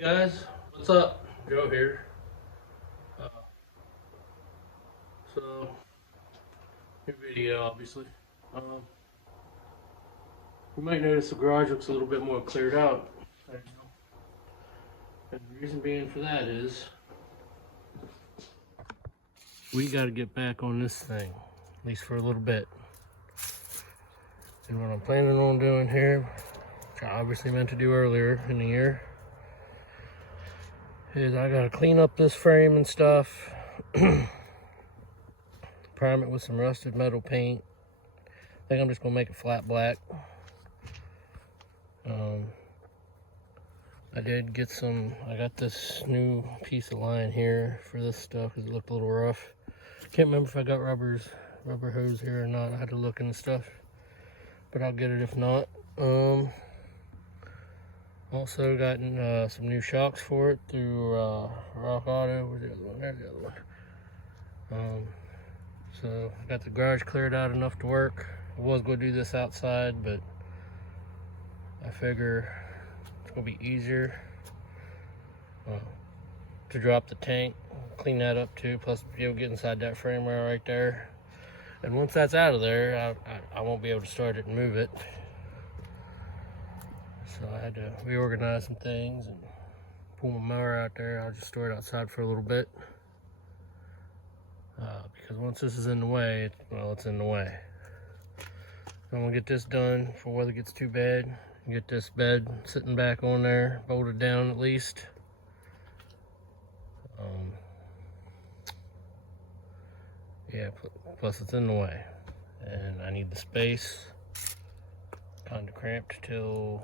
Guys, what's up? Joe here. Uh, so, new video, obviously. Um, you might notice the garage looks a little bit more cleared out right now. And the reason being for that is we got to get back on this thing, at least for a little bit. And what I'm planning on doing here, which I obviously meant to do earlier in the year, is I gotta clean up this frame and stuff, prime it with some rusted metal paint. I think I'm just gonna make it flat black. I did get I got this new piece of line here for this stuff because it looked a little rough. Can't remember if I got rubber hose here or not. I had to look in the stuff, but I'll get it if not. Also gotten some new shocks for it through Rock Auto. Where's the other one? There's the other one. So I got the garage cleared out enough to work. I was going to do this outside, but I figure it's going to be easier to drop the tank, clean that up too, plus be able to get inside that frame rail right there. And once that's out of there, I won't be able to start it and move it. So I had to reorganize some things and pull my mower out there. I'll just store it outside for a little bit. Because once this is in the way, it's in the way. So I'm gonna get this done before weather gets too bad. Get this bed sitting back on there, bolted down at least. Yeah, plus it's in the way. And I need the space. Kind of cramped till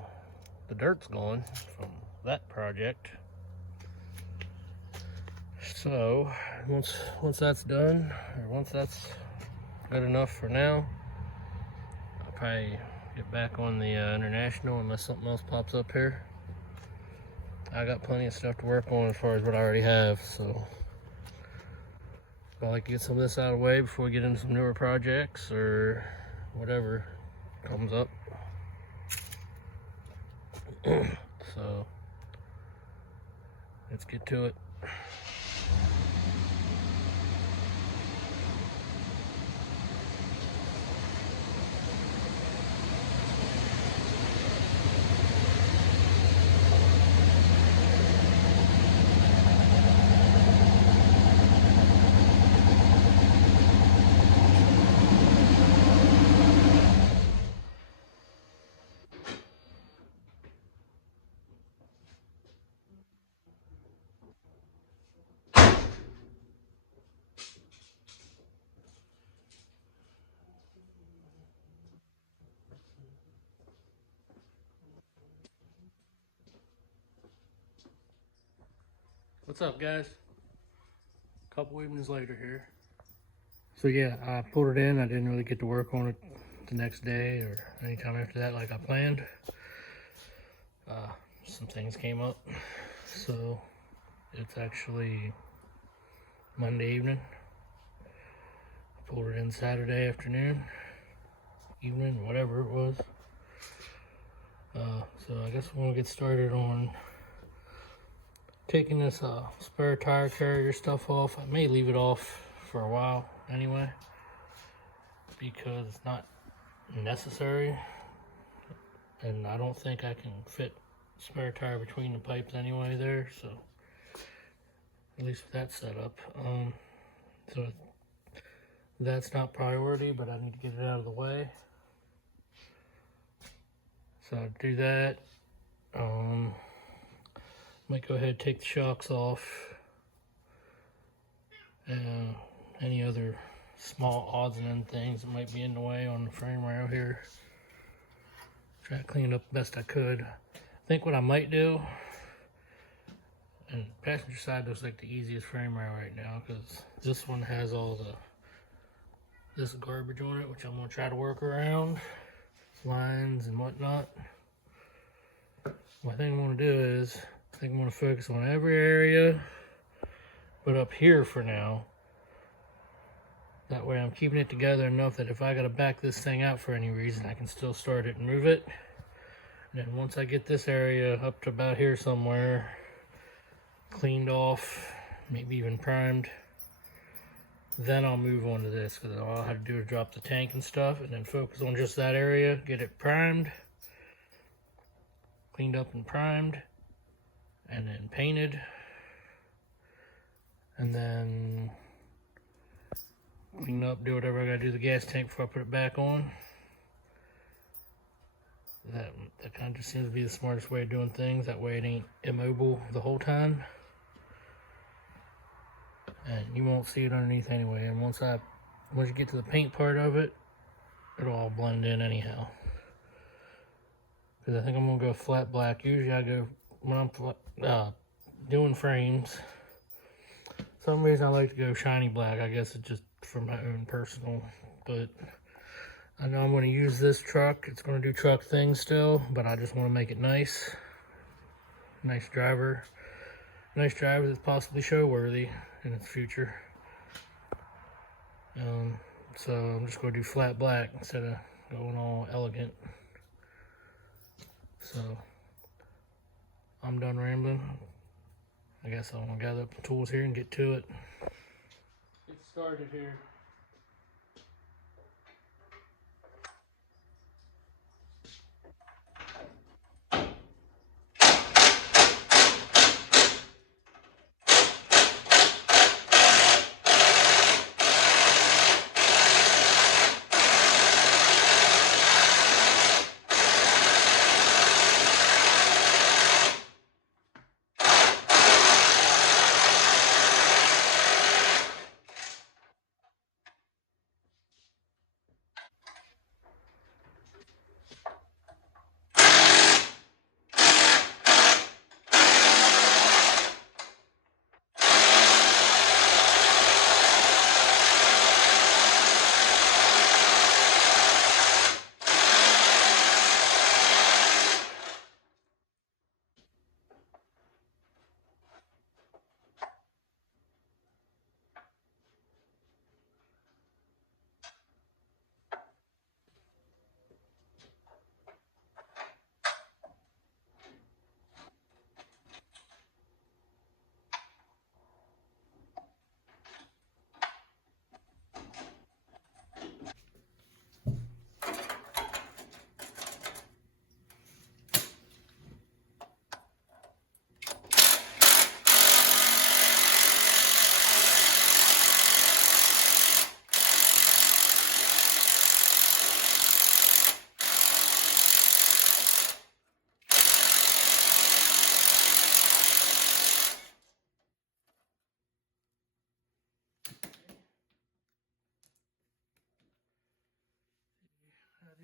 the dirt's gone from that project. So once that's done, or once that's good enough for now, I'll probably get back on the International unless something else pops up here. I got plenty of stuff to work on as far as what I already have, so I like to get some of this out of the way before we get into some newer projects or whatever comes up. So let's get to it. What's up, guys? A couple evenings later here. So yeah, I pulled it in. I didn't really get to work on it the next day or anytime after that like I planned. Some things came up. So it's actually Monday evening. I pulled it in Saturday afternoon, evening, whatever it was. So I guess we're gonna get started on taking this spare tire carrier stuff off. I may leave it off for a while anyway because it's not necessary, and I don't think I can fit spare tire between the pipes anyway there, so at least with that set up. So that's not priority, but I need to get it out of the way. So I'll do that. Might go ahead and take the shocks off. And any other small odds and ends things that might be in the way on the frame rail here. Try to clean it up the best I could. I think what I might do, and the passenger side looks like the easiest frame rail right now because this one has all this garbage on it, which I'm going to try to work around. Lines and whatnot. What I think I'm going to do is I think I'm going to focus on every area but up here for now. That way I'm keeping it together enough that if I got to back this thing out for any reason, I can still start it and move it. And then once I get this area up to about here somewhere, cleaned off, maybe even primed. Then I'll move on to this, because all I have to do is drop the tank and stuff and then focus on just that area, get it primed, cleaned up and primed, and then painted, and then clean up, do whatever I gotta do to the gas tank before I put it back on. That kind of just seems to be the smartest way of doing things. That way it ain't immobile the whole time. And you won't see it underneath anyway. And once you get to the paint part of it, it'll all blend in anyhow. Because I think I'm gonna go flat black. Usually I go, when I'm doing frames, for some reason I like to go shiny black. I guess it's just for my own personal, but I know I'm going to use this truck. It's going to do truck things still, but I just want to make it nice. Nice driver. Nice driver that's possibly show worthy in its future. So I'm just going to do flat black instead of going all elegant. So I'm done rambling. I guess I'm going to gather up the tools here and get to it. Get started here.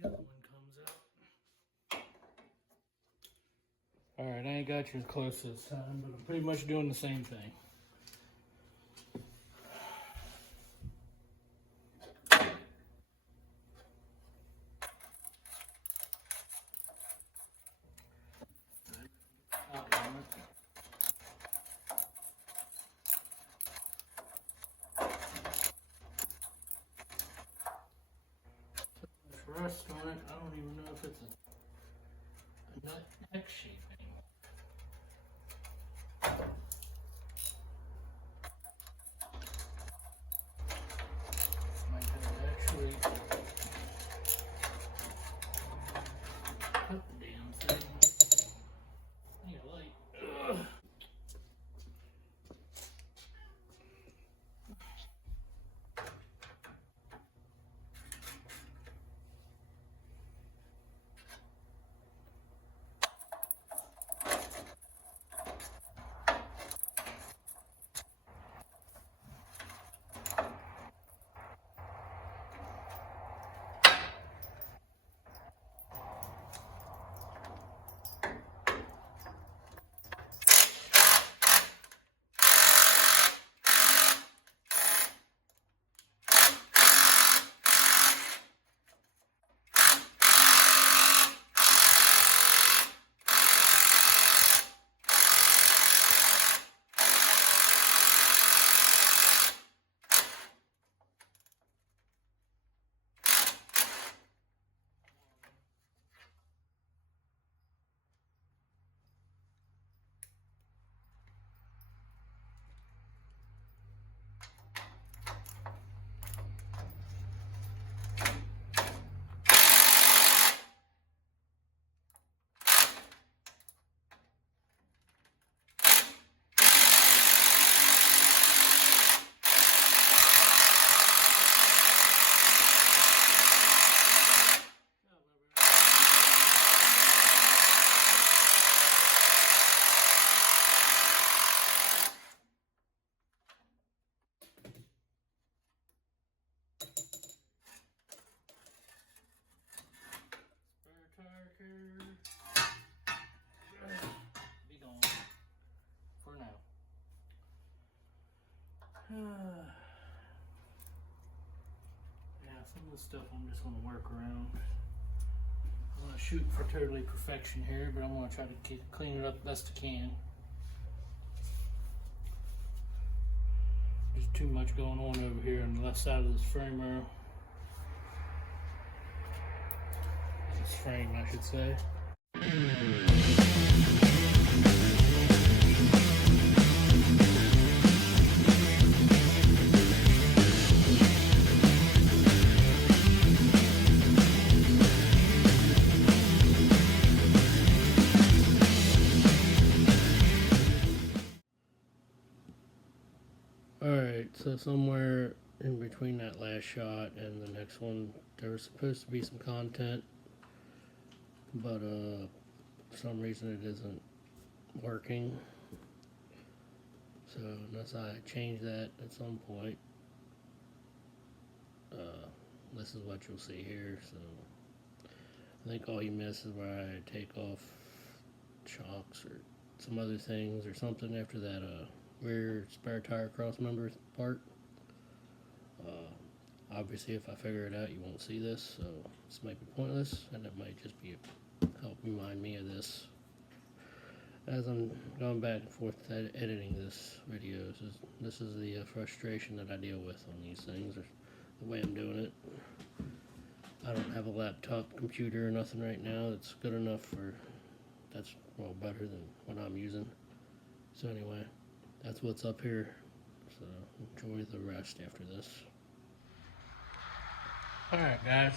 The other one comes out. Alright, I ain't got you as close this time, but I'm pretty much doing the same thing. Rust on it. I don't even know if it's a nut neck shape anymore. Might have to actually cut the damn thing. Need a light. Ugh. This stuff I'm just going to work around. I'm not shooting for totally perfection here, but I'm going to try to clean it up best I can. There's too much going on over here on the left side of this frame rail. This frame, I should say. Alright, so somewhere in between that last shot and the next one, there was supposed to be some content, but for some reason it isn't working. So unless I change that at some point, this is what you'll see here. So I think all you miss is where I take off chocks or some other things or something after that rear spare tire cross member part. Obviously if I figure it out you won't see this, so this might be pointless, and it might just be help remind me of this as I'm going back and forth editing this video. This is the frustration that I deal with on these things, or the way I'm doing it. I don't have a laptop computer or nothing right now that's good enough for, that's well better than what I'm using. So anyway, that's what's up here, so enjoy the rest after this. Alright guys,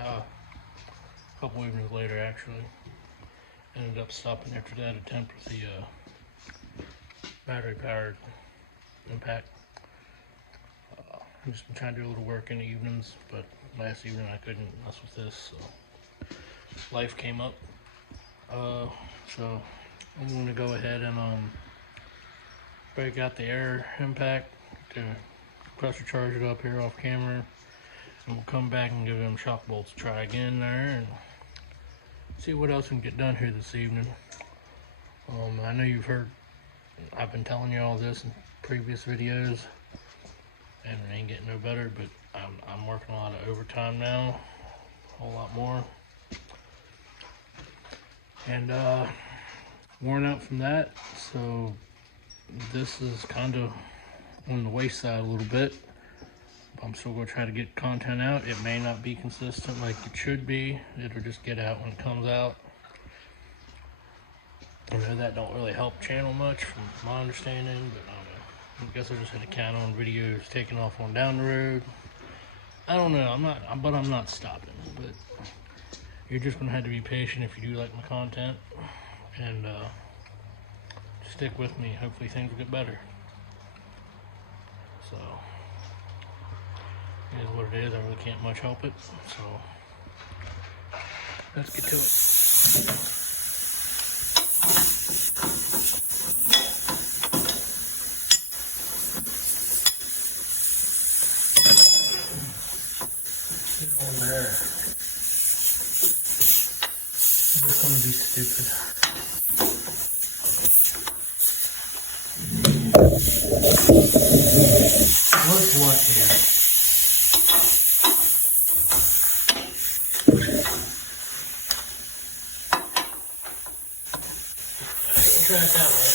a couple evenings later actually, ended up stopping after that attempt with the battery powered impact. I've just been trying to do a little work in the evenings, but last evening I couldn't mess with this, so life came up. So I'm going to go ahead and break out the air impact to pressure charge it up here off camera, and we'll come back and give them shock bolts a try again there and see what else we can get done here this evening. I know you've heard, I've been telling you all this in previous videos, and it ain't getting no better, but I'm working a lot of overtime now, a whole lot more, and worn out from that, so this is kind of on the wayside a little bit. I'm still going to try to get content out. It may not be consistent like it should be. It'll just get out when it comes out. I know that don't really help channel much from my understanding, but I don't know. I guess I just had to count on videos taking off on down the road. I don't know. I'm not stopping. But you're just gonna have to be patient if you do like my content, and stick with me. Hopefully things will get better. So it is what it is. I really can't much help it. So let's get to it. On there. I'm just gonna be stupid. What's what here? I can try it that way.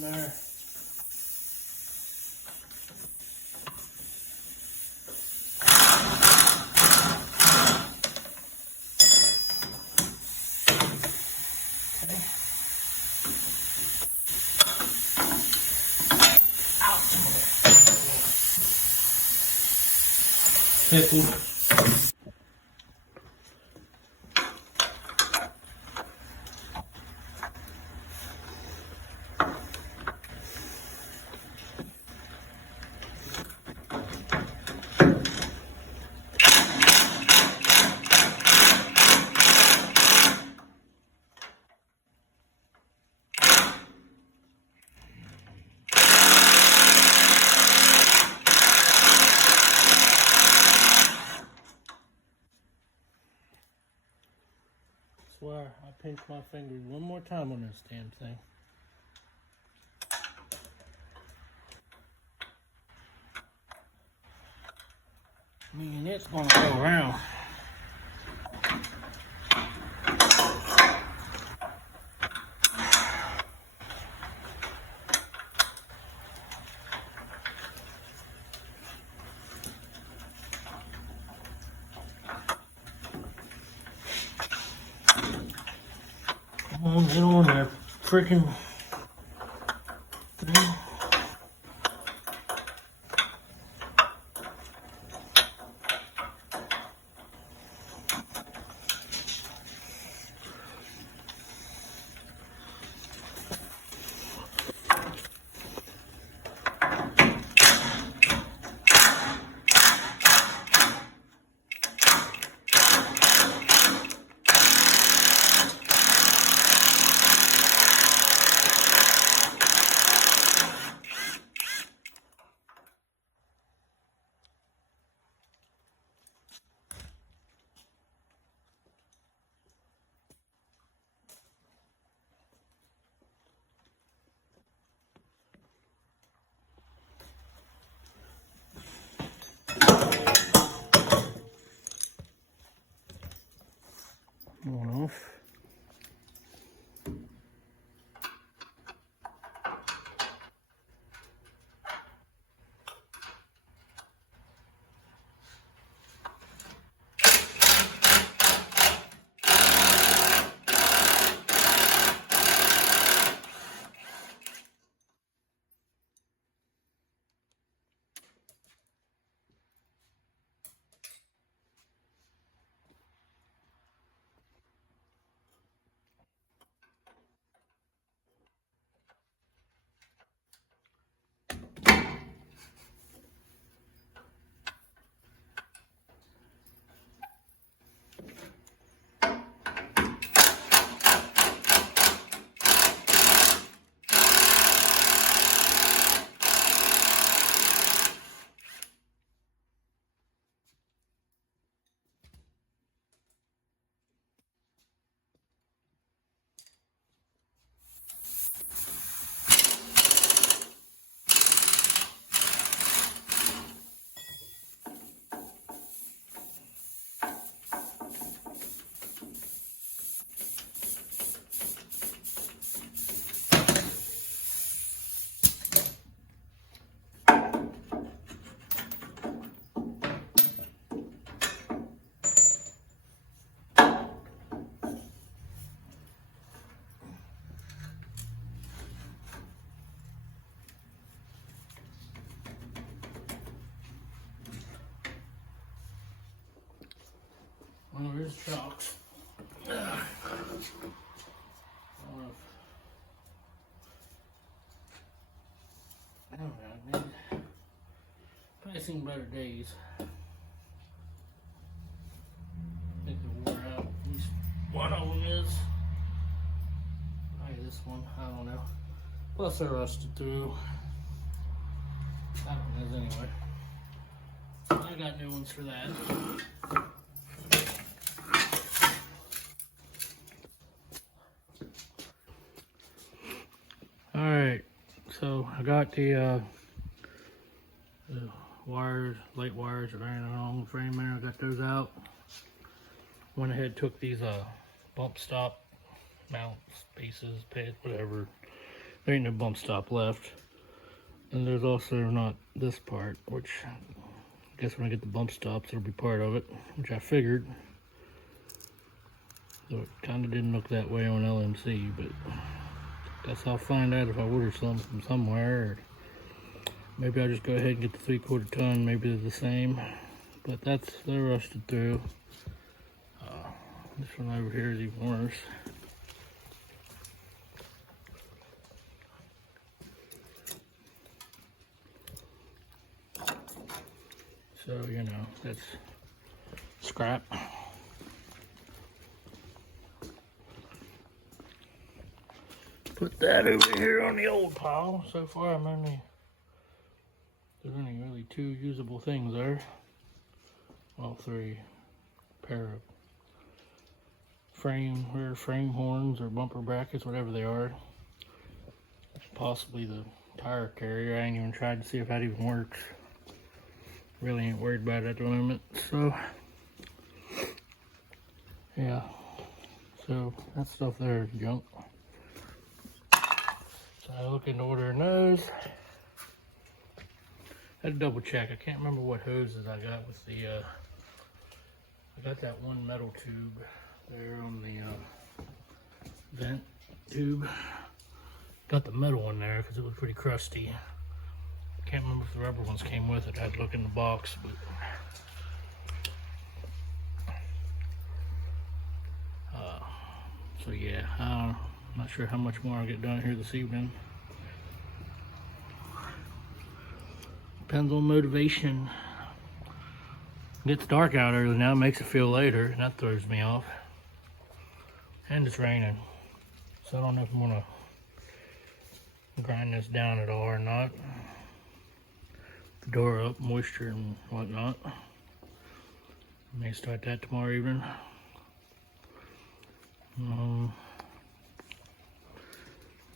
There. Okay. Pickled. pinch my fingers one more time on this damn thing. I mean, it's gonna go around. Come on, get on there, freaking thing. On off. Well, there's shocks. Probably seen better days. I think they wore out. At least one of them is. Probably this one. I don't know. Plus they're rusted through. That one is anyway. I got new ones for that. Alright, so I got the wires, light wires that ran along the frame there. I got those out. Went ahead, took these bump stop mounts, bases, pads, whatever. There ain't no bump stop left. And there's also not this part, which I guess when I get the bump stops, it'll be part of it, which I figured. So it kind of didn't look that way on LMC, but guess I'll find out if I order some from somewhere. Or maybe I'll just go ahead and get the 3/4 ton. Maybe they're the same, but they're rusted through. This one over here is even worse. So, you know, that's scrap. Put that over here on the old pile. So far, there's only really 2 usable things there. Well, 3 pair of rear frame horns or bumper brackets, whatever they are. Possibly the tire carrier. I ain't even tried to see if that even works. Really ain't worried about it at the moment. So yeah, so that stuff there is junk. So I look into order a nose. I had to double check. I can't remember what hoses I got with the I got that one metal tube there on the vent tube. Got the metal one there because it was pretty crusty. Can't remember if the rubber ones came with it. I had to look in the box, but so yeah, I'm not sure how much more I'll get done here this evening. Depends on motivation. It gets dark out early now, it makes it feel later, and that throws me off. And it's raining, so I don't know if I'm gonna grind this down at all or not. The door up, moisture and whatnot. May start that tomorrow evening.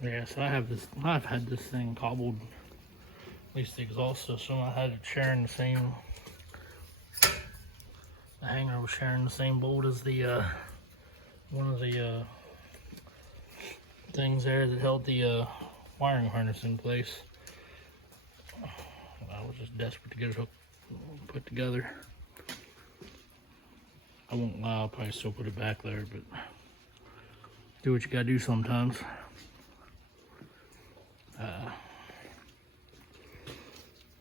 Yeah, so I've had this thing cobbled, at least the exhaust system. I had it sharing the same, the hanger was sharing the same bolt as the one of the things there that held the wiring harness in place. I was just desperate to get it put together. I won't lie, I'll probably still put it back there, but do what you gotta do sometimes.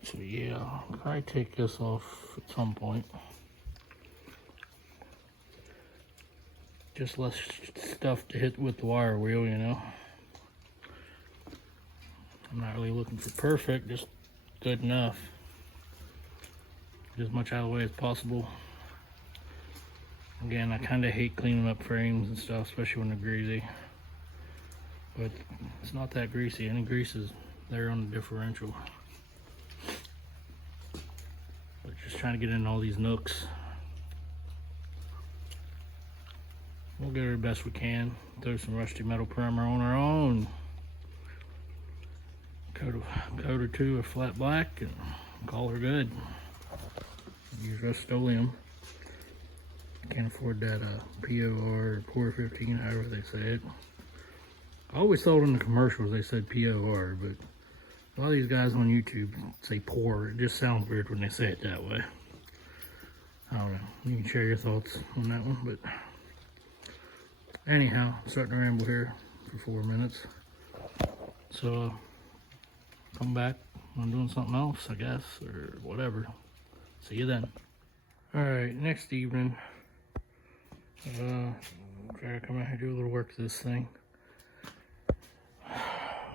So yeah, I'll probably take this off at some point. Just less stuff to hit with the wire wheel, you know. I'm not really looking for perfect, just good enough. Get as much out of the way as possible. Again, I kind of hate cleaning up frames and stuff, especially when they're greasy. But it's not that greasy. Any grease is there on the differential. But just trying to get in all these nooks. We'll get her the best we can. Throw some rusty metal primer on our own. Coat or two of flat black and call her good. Use Rust-Oleum. Can't afford that POR or Pour 15, however they say it. I always thought in the commercials they said POR, but a lot of these guys on YouTube say pour. It just sounds weird when they say it that way. I don't know. You can share your thoughts on that one, but anyhow, I'm starting to ramble here for 4 minutes. So come back. I'm doing something else, I guess, or whatever. See you then. All right, next evening. Try to come out here and do a little work to this thing.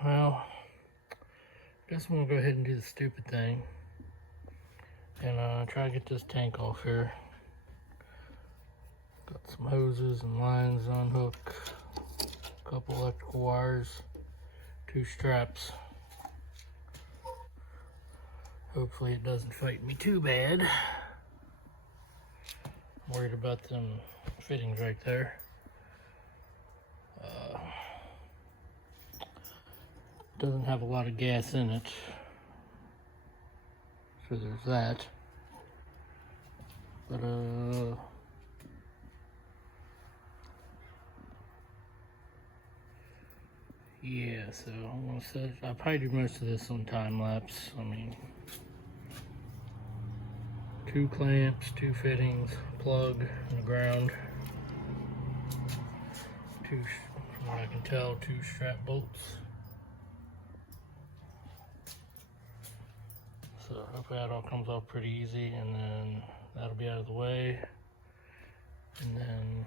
Well, I guess I'm gonna go ahead and do the stupid thing and try to get this tank off here. Got some hoses and lines to unhook, a couple electrical wires, 2 straps. Hopefully it doesn't fight me too bad. I'm worried about them fittings right there. Doesn't have a lot of gas in it, so there's that. But yeah, so I'm gonna set, I'll probably do most of this on time lapse. I mean, 2 clamps, 2 fittings, plug in the ground, 2, from what I can tell, 2 strap bolts. So hopefully that all comes off pretty easy, and then that'll be out of the way. And then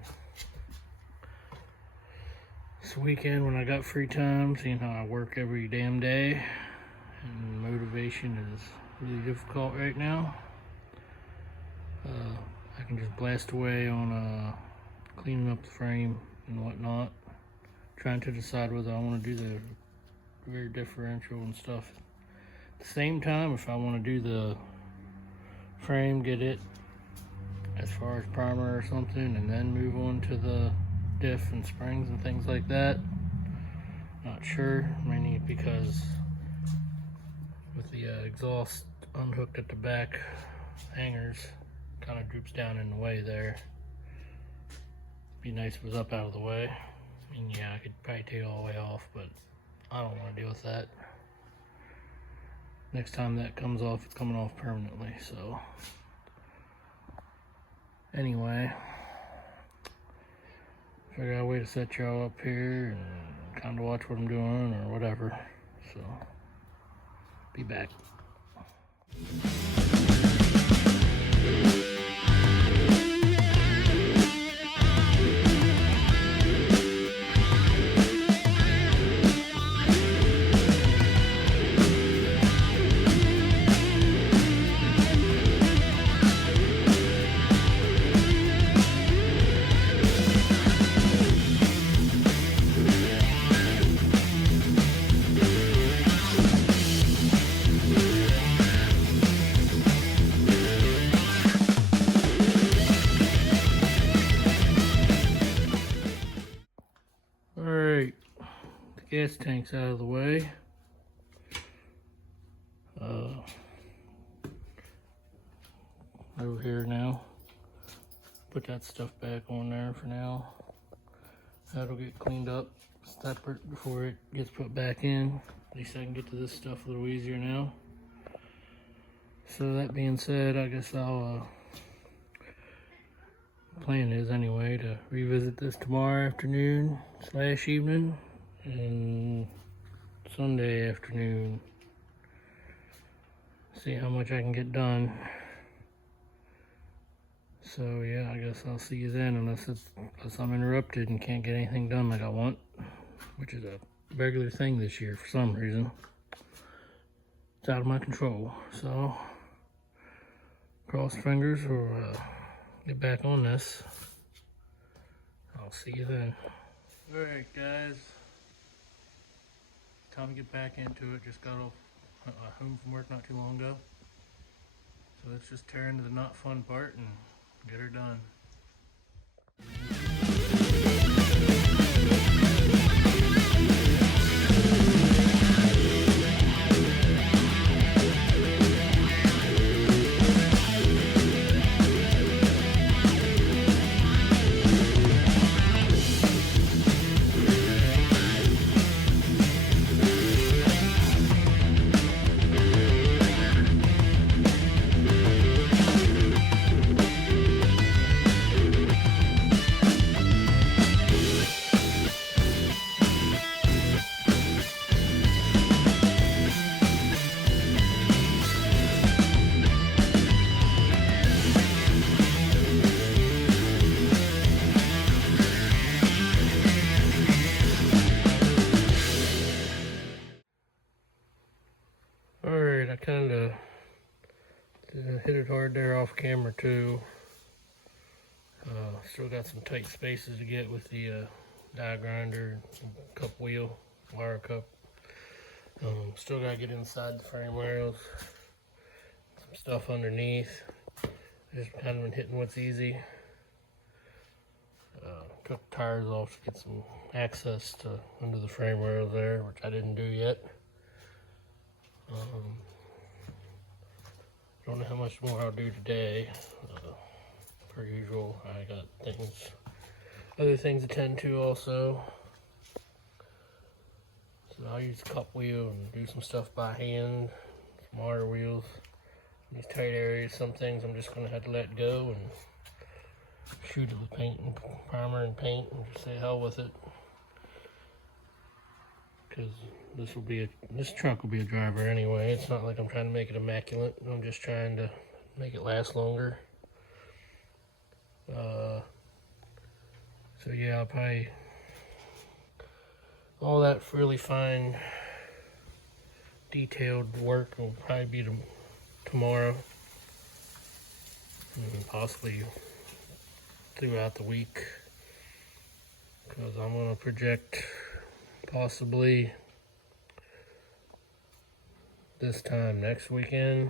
this weekend when I got free time, seeing how I work every damn day, and motivation is really difficult right now, I can just blast away on cleaning up the frame and whatnot, trying to decide whether I want to do the rear differential and stuff. At the same time, if I want to do the frame, get it as far as primer or something, and then move on to the diff and springs and things like that. Not sure, mainly because with the exhaust unhooked at the back hangers, kind of droops down in the way there. Be nice if it was up out of the way. I mean, yeah, I could probably take it all the way off, but I don't want to deal with that. Next time that comes off, it's coming off permanently, so. Anyway, figure out a way to set y'all up here and kind of watch what I'm doing or whatever. So, be back. Alright, the gas tank's out of the way. Over here now. Put that stuff back on there for now. That'll get cleaned up separate before it gets put back in. At least I can get to this stuff a little easier now. So that being said, I guess I'll plan is anyway to revisit this tomorrow afternoon / evening and Sunday afternoon. See how much I can get done. So yeah, I guess I'll see you then, unless I'm interrupted and can't get anything done like I want, which is a regular thing this year for some reason. It's out of my control. So cross fingers we'll get back on this. I'll see you then. Alright guys, time to get back into it. Just got home from work not too long ago. So let's just tear into the not fun part and get her done. Alright, I kind of hit it hard there off camera too. Still got some tight spaces to get with the die grinder, cup wheel, wire cup. Still got to get inside the frame rails. Some stuff underneath. Just kind of been hitting what's easy. Took the tires off to get some access to under the frame rails there, which I didn't do yet. Don't know how much more I'll do today. Per usual, I got other things to tend to also. So I'll use the cup wheel and do some stuff by hand, some wire wheels. In these tight areas, some things I'm just going to have to let go and shoot it with paint and primer and paint and just say hell with it. Because this truck will be a driver anyway. It's not like I'm trying to make it immaculate. I'm just trying to make it last longer. So yeah, I'll probably, all that really fine detailed work will probably be tomorrow and possibly throughout the week, because I'm going to project possibly this time next weekend,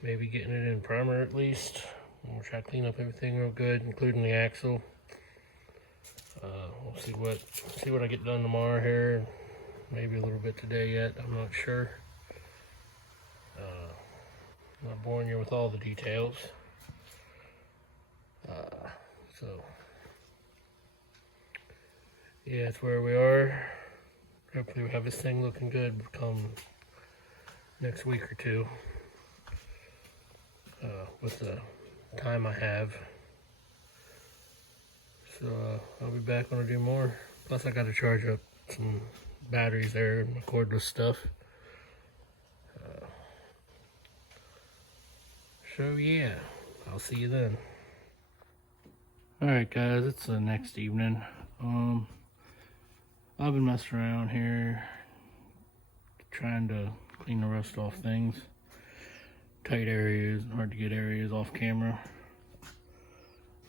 maybe getting it in primer at least. We'll try to clean up everything real good, including the axle. We'll see what I get done tomorrow here. Maybe a little bit today yet. I'm not sure. I'm not boring you with all the details. So yeah, that's where we are. Hopefully we have this thing looking good come next week or two. With the time I have. So I'll be back when I do more. Plus I got to charge up some batteries there and my cordless stuff. So yeah, I'll see you then. Alright guys, it's the next evening. I've been messing around here trying to clean the rust off things. Tight areas, hard to get areas off camera.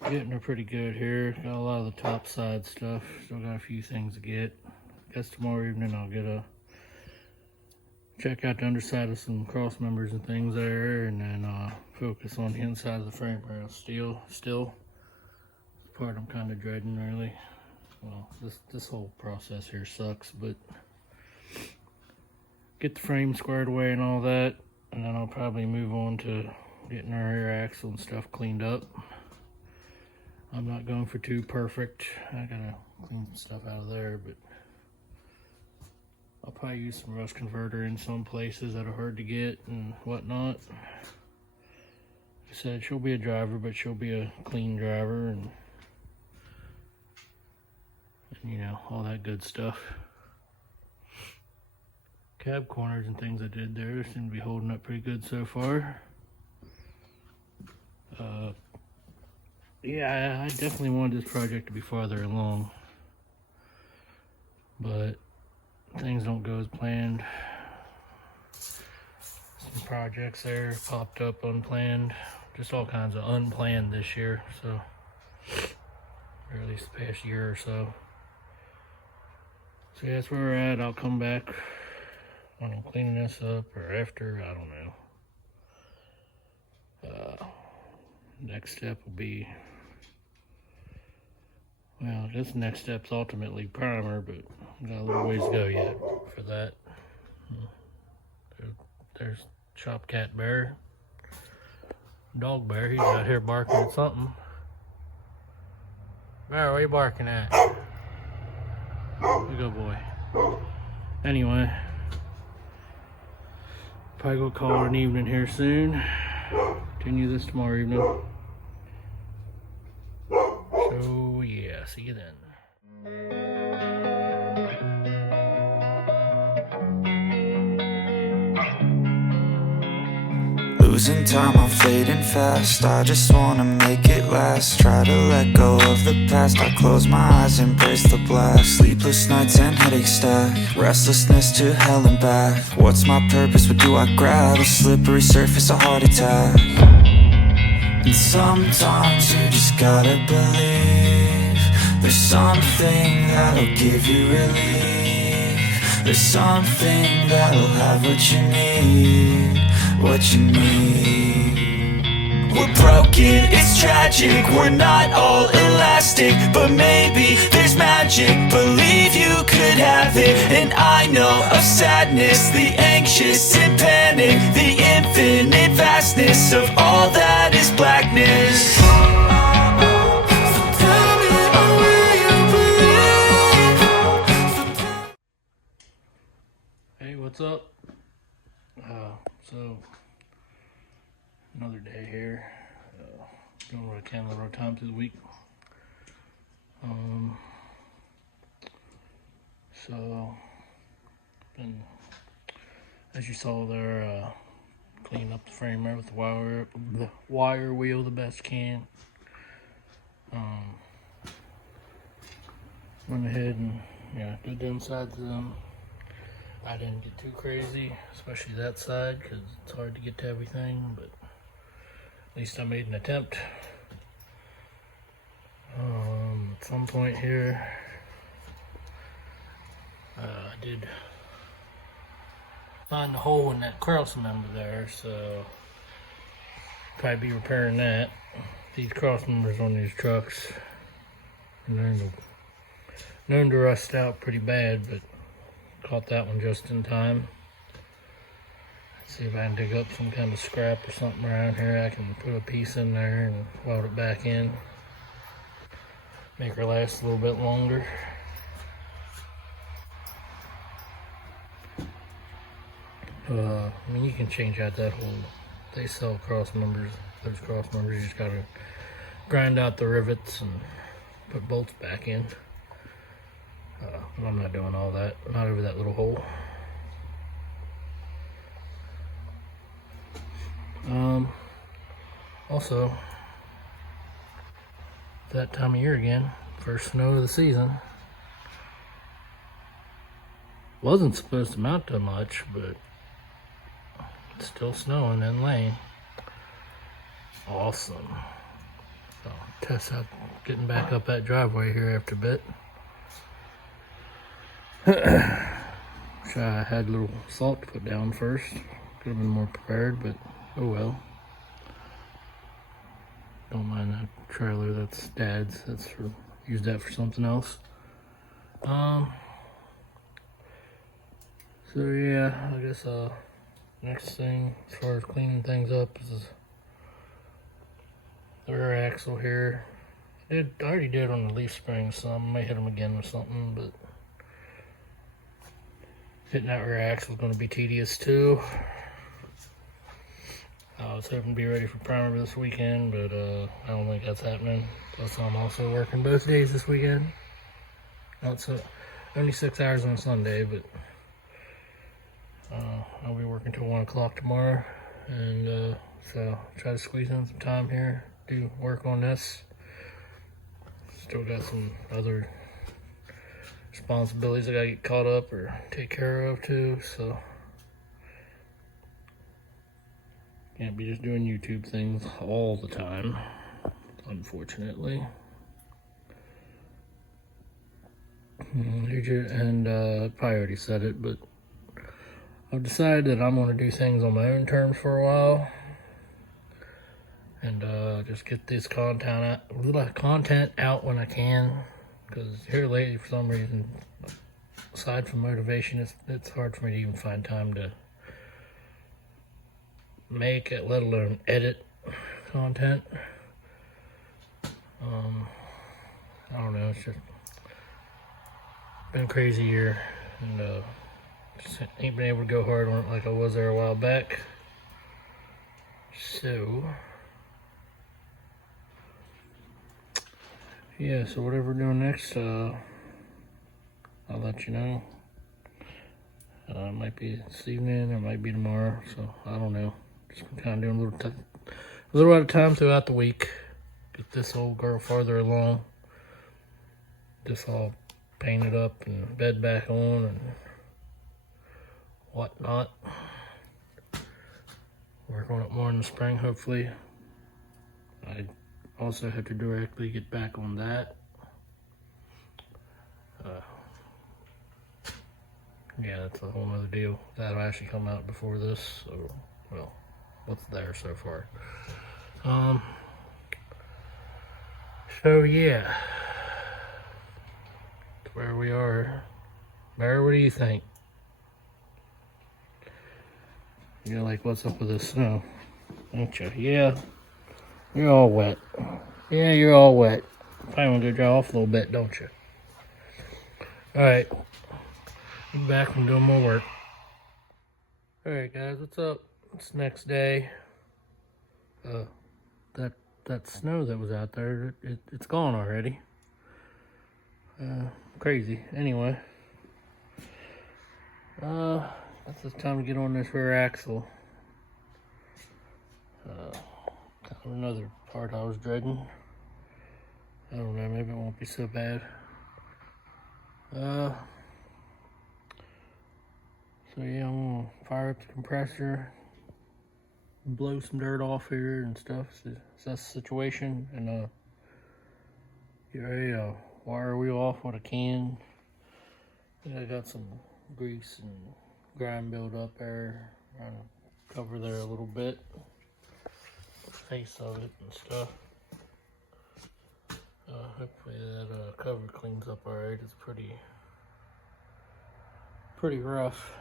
Getting her pretty good here. Got a lot of the top side stuff. Still got a few things to get. Guess tomorrow evening I'll get a check out the underside of some cross members and things there, and then focus on the inside of the frame rail still. The part I'm kind of dreading, really. Well, this whole process here sucks, but get the frame squared away and all that, and then I'll probably move on to getting our rear axle and stuff cleaned up. I'm not going for too perfect. I gotta clean some stuff out of there, but I'll probably use some rust converter in some places that are hard to get and whatnot. Like I said, she'll be a driver, but she'll be a clean driver, and you know, all that good stuff. Cab corners and things I did there seem to be holding up pretty good so far. Yeah, I definitely wanted this project to be farther along, but things don't go as planned. Some projects there popped up unplanned, just all kinds of unplanned this year, so, or at least the past year or so. So yeah, that's where we're at. I'll come back when I'm cleaning this up or after, I don't know. Next step will be, well, this next step's ultimately primer, but got a little ways to go yet for that. There's Shop Cat Bear. Dog Bear, he's out here barking at something. Bear, what are you barking at? Good boy. Anyway, probably gonna call it an evening here soon. Continue this tomorrow evening. So yeah, see you then. Losing time, I'm fading fast. I just wanna make it last. Try to let go of the past. I close my eyes, embrace the blast. Sleepless nights and headaches stack. Restlessness to hell and back. What's my purpose? What do I grab? A slippery surface, a heart attack. And sometimes you just gotta believe there's something that'll give you relief. There's something that'll have what you need. What you need. We're broken, it's tragic. We're not all elastic, but maybe there's magic. Believe you could have it. And I know of sadness, the anxious and panic, the infinite vastness of all that is blackness. Hey, what's up? So another day here, doing what I can a little time through the week. So been, as you saw there, cleaning up the frame rail with the wire wheel the best can. Went ahead and did the insides of them. I didn't get too crazy, especially that side, because it's hard to get to everything, but at least I made an attempt. At some point here, I did find a hole in that cross member there, so probably be repairing that. These cross members on these trucks, and they're in the known to rust out pretty bad, but caught that one just in time. Let's see if I can dig up some kind of scrap or something around here. I can put a piece in there and weld it back in. Make her last a little bit longer. I mean, you can change out that whole, they sell cross members. Those cross members, you just gotta grind out the rivets and put bolts back in. But I'm not doing all that, not over that little hole. Also, that time of year again, first snow of the season. Wasn't supposed to amount to much, but it's still snowing in Lane. Awesome. So test out getting back up that driveway here after a bit. Wish I had a little salt to put down first. Could have been more prepared, but oh well. Don't mind that trailer, that's Dad's. That's for, use that for something else. So yeah, I guess next thing as far as cleaning things up is the rear axle here. I already did on the leaf springs some. I might hit them again with something, but hitting that rear axle is going to be tedious too. I was hoping to be ready for primer this weekend, but I don't think that's happening. Plus, I'm also working both days this weekend. Not so, only 6 hours on Sunday, but I'll be working till 1 o'clock tomorrow, and so try to squeeze in some time here, do work on this. Still got some other responsibilities I gotta get caught up or take care of too, so can't be just doing YouTube things all the time, unfortunately. And probably already said it, but I've decided that I'm going to do things on my own terms for a while, and just get this content out when I can. Because here lately, for some reason, aside from motivation, it's hard for me to even find time to make it, let alone edit content. I don't know, it's just been a crazy year, and just ain't been able to go hard on it like I was there a while back. So yeah, so whatever we're doing next, I'll let you know. It might be this evening, or it might be tomorrow, so I don't know. Just kind of doing a little at a time throughout the week. Get this old girl farther along. This all painted up and bed back on and whatnot. Work on it more in the spring, hopefully. I also have to directly get back on that. Yeah, that's a whole nother deal. That'll actually come out before this, so, well, what's there so far. So yeah, that's where we are. Barry, what do you think? You're like, what's up with this snow? Don't you? Yeah, you're all wet. Yeah, you're all wet. Probably want to go dry off a little bit, don't you? Alright, be back from doing more work. Alright guys, what's up? It's next day. That snow that was out there, it's gone already. Crazy. Anyway, that's the time to get on this rear axle. Kind of another part I was dreading. I don't know, maybe it won't be so bad. So yeah, I'm gonna fire up the compressor, blow some dirt off here and stuff. So that's the situation, and get ready to wire wheel off what I can. I got some grease and grime build up there, trying to cover there a little bit, face of it and stuff. Hopefully that cover cleans up alright. It's pretty rough.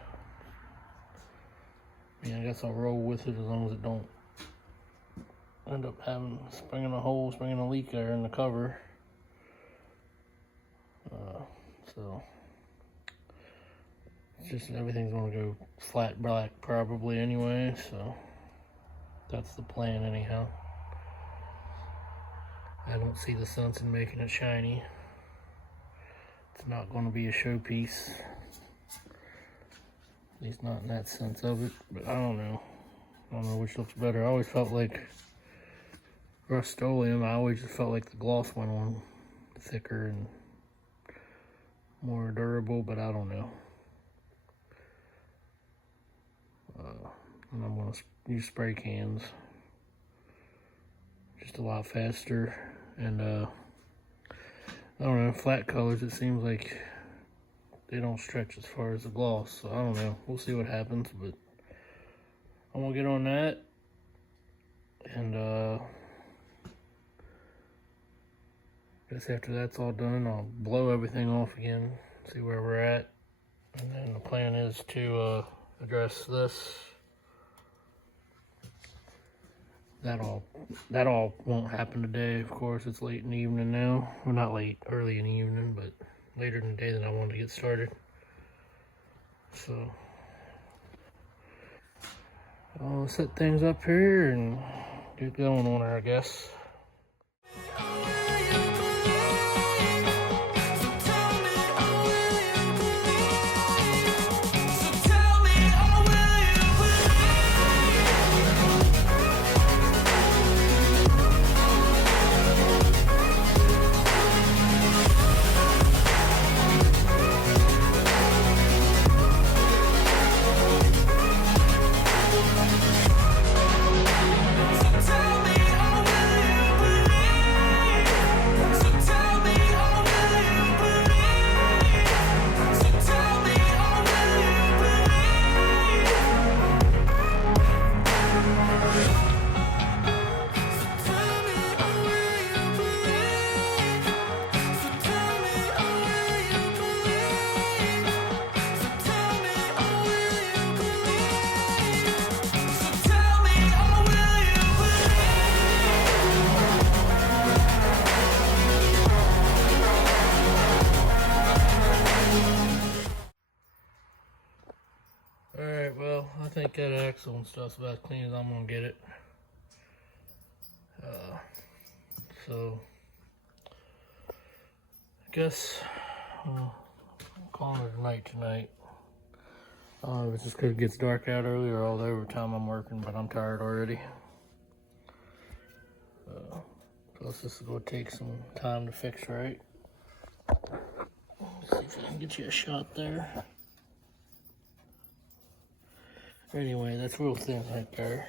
Yeah, I guess I'll roll with it as long as it don't end up springing a leak there in the cover. So it's just everything's gonna go flat black probably anyway, so that's the plan anyhow. I don't see the sense in making it shiny. It's not gonna be a showpiece. At least not in that sense of it, but I don't know. I don't know which looks better. I always felt like Rust-Oleum, I always just felt like the gloss went on thicker and more durable, but I don't know. And I'm gonna use spray cans. Just a lot faster, and I don't know, flat colors, it seems like they don't stretch as far as the gloss, so I don't know. We'll see what happens, but I'm gonna get on that, and guess after that's all done, I'll blow everything off again, see where we're at, and then the plan is to address this. That all won't happen today, of course. It's late in the evening now. Well, not late, early in the evening, but later in the day than I wanted to get started. So I'll set things up here and get going on her, I guess. Alright, well, I think that axle and stuff's about as clean as I'm gonna get it. So, I guess I'm calling it a night tonight. It's just because it gets dark out earlier all the overtime I'm working, but I'm tired already. Plus, this is going to take some time to fix right. Let's see if I can get you a shot there. Anyway, that's real thin right there.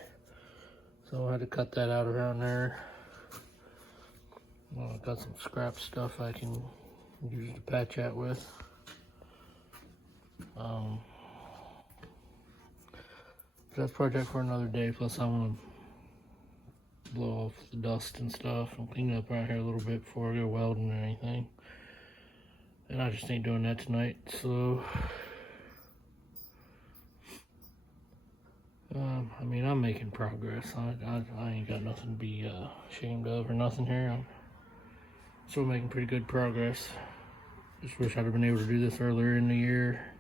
So I had to cut that out around there. Well, I've got some scrap stuff I can use to patch that with. That's project for another day. Plus, I'm gonna blow off the dust and stuff and clean it up around here a little bit before I go welding or anything. And I just ain't doing that tonight. So, I mean, I'm making progress. I ain't got nothing to be ashamed of or nothing here. I'm still making pretty good progress. Just wish I'd have been able to do this earlier in the year,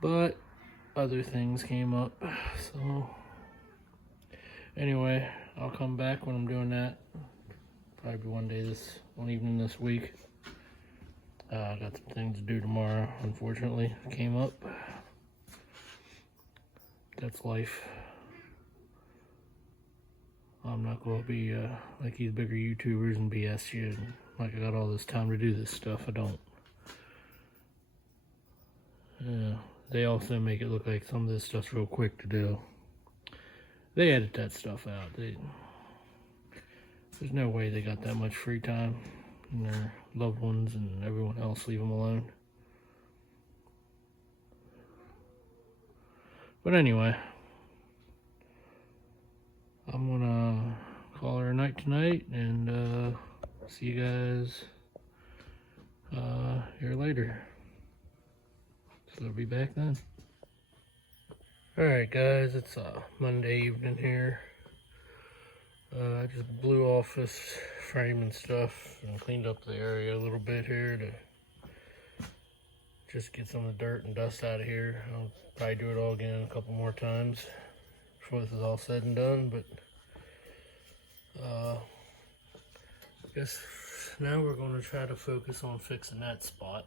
but other things came up. So anyway, I'll come back when I'm doing that. Probably one evening this week. I got some things to do tomorrow, unfortunately, came up. That's life. I'm not going to be like these bigger YouTubers and BS you. Like I got all this time to do this stuff. I don't. Yeah, they also make it look like some of this stuff's real quick to do. They edit that stuff out. There's no way they got that much free time. And their loved ones and everyone else leave them alone. But anyway, I'm gonna call her a night tonight and see you guys here later. So I'll be back then. Alright guys, it's Monday evening here. I just blew off this frame and stuff and cleaned up the area a little bit here to just get some of the dirt and dust out of here. I'll probably do it all again a couple more times before this is all said and done, but I guess now we're going to try to focus on fixing that spot.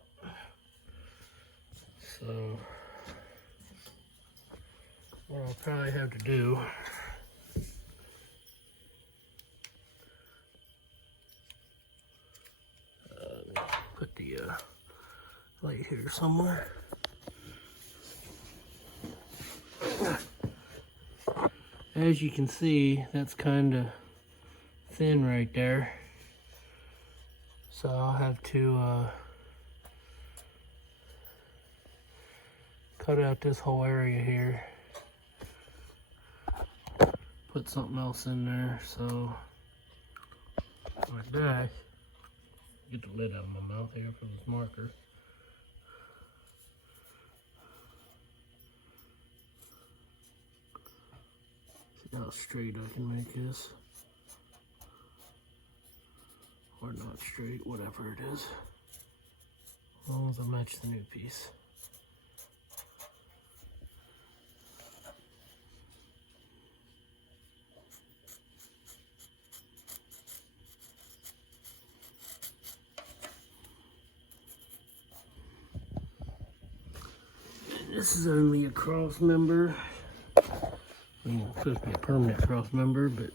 So what I'll probably have to do put the light here somewhere. As you can see, that's kind of thin right there, so I'll have to cut out this whole area here, put something else in there, so like that. Get the lid out of my mouth here for this marker. See how straight I can make this. Or not straight, whatever it is. As long as I match the new piece. This is only a cross member. I mean, it's supposed to be a permanent cross member, but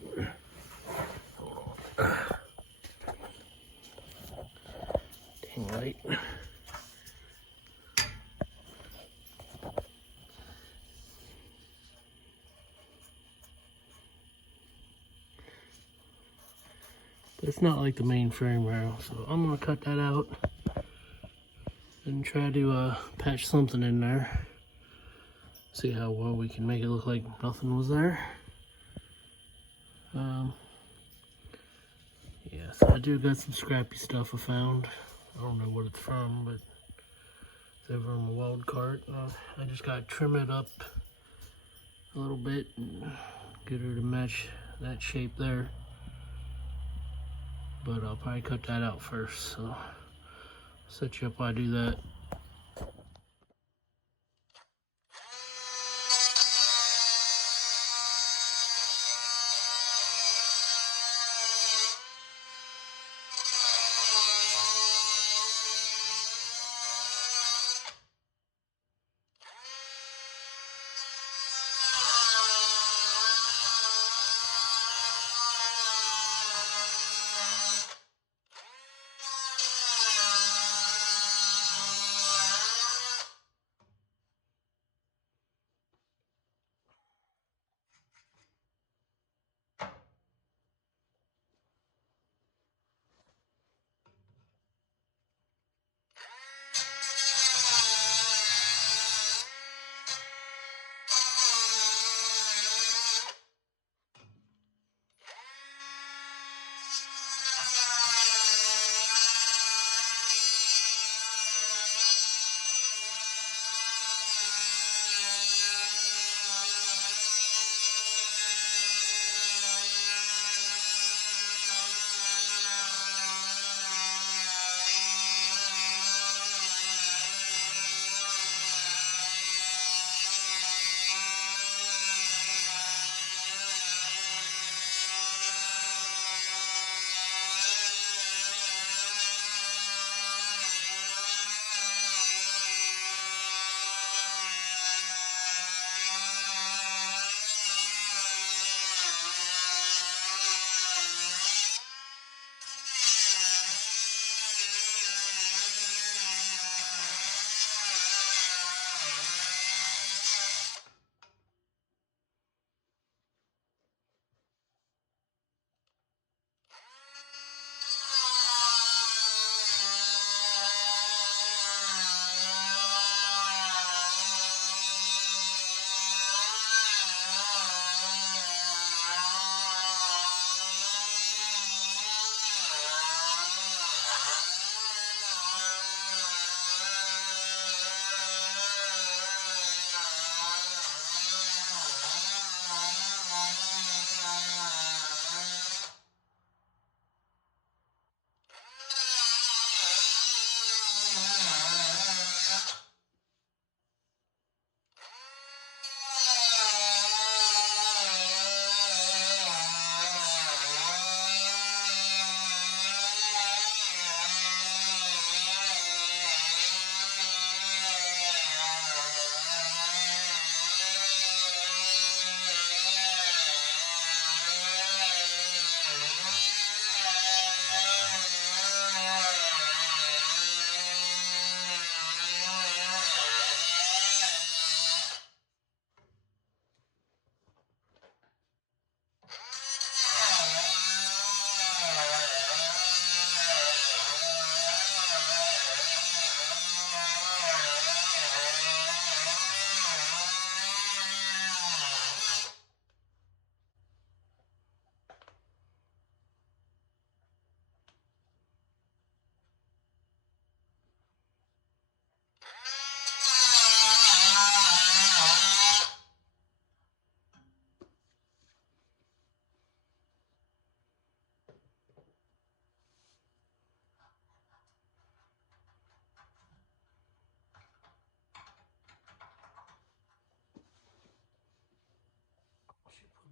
dang light. But it's not like the main frame rail, so I'm gonna cut that out and try to patch something in there. See how well we can make it look like nothing was there. Yeah, so I do got some scrappy stuff I found. I don't know what it's from, but it's over on the weld cart. I just gotta trim it up a little bit and get her to match that shape there. But I'll probably cut that out first, so I'll set you up while I do that.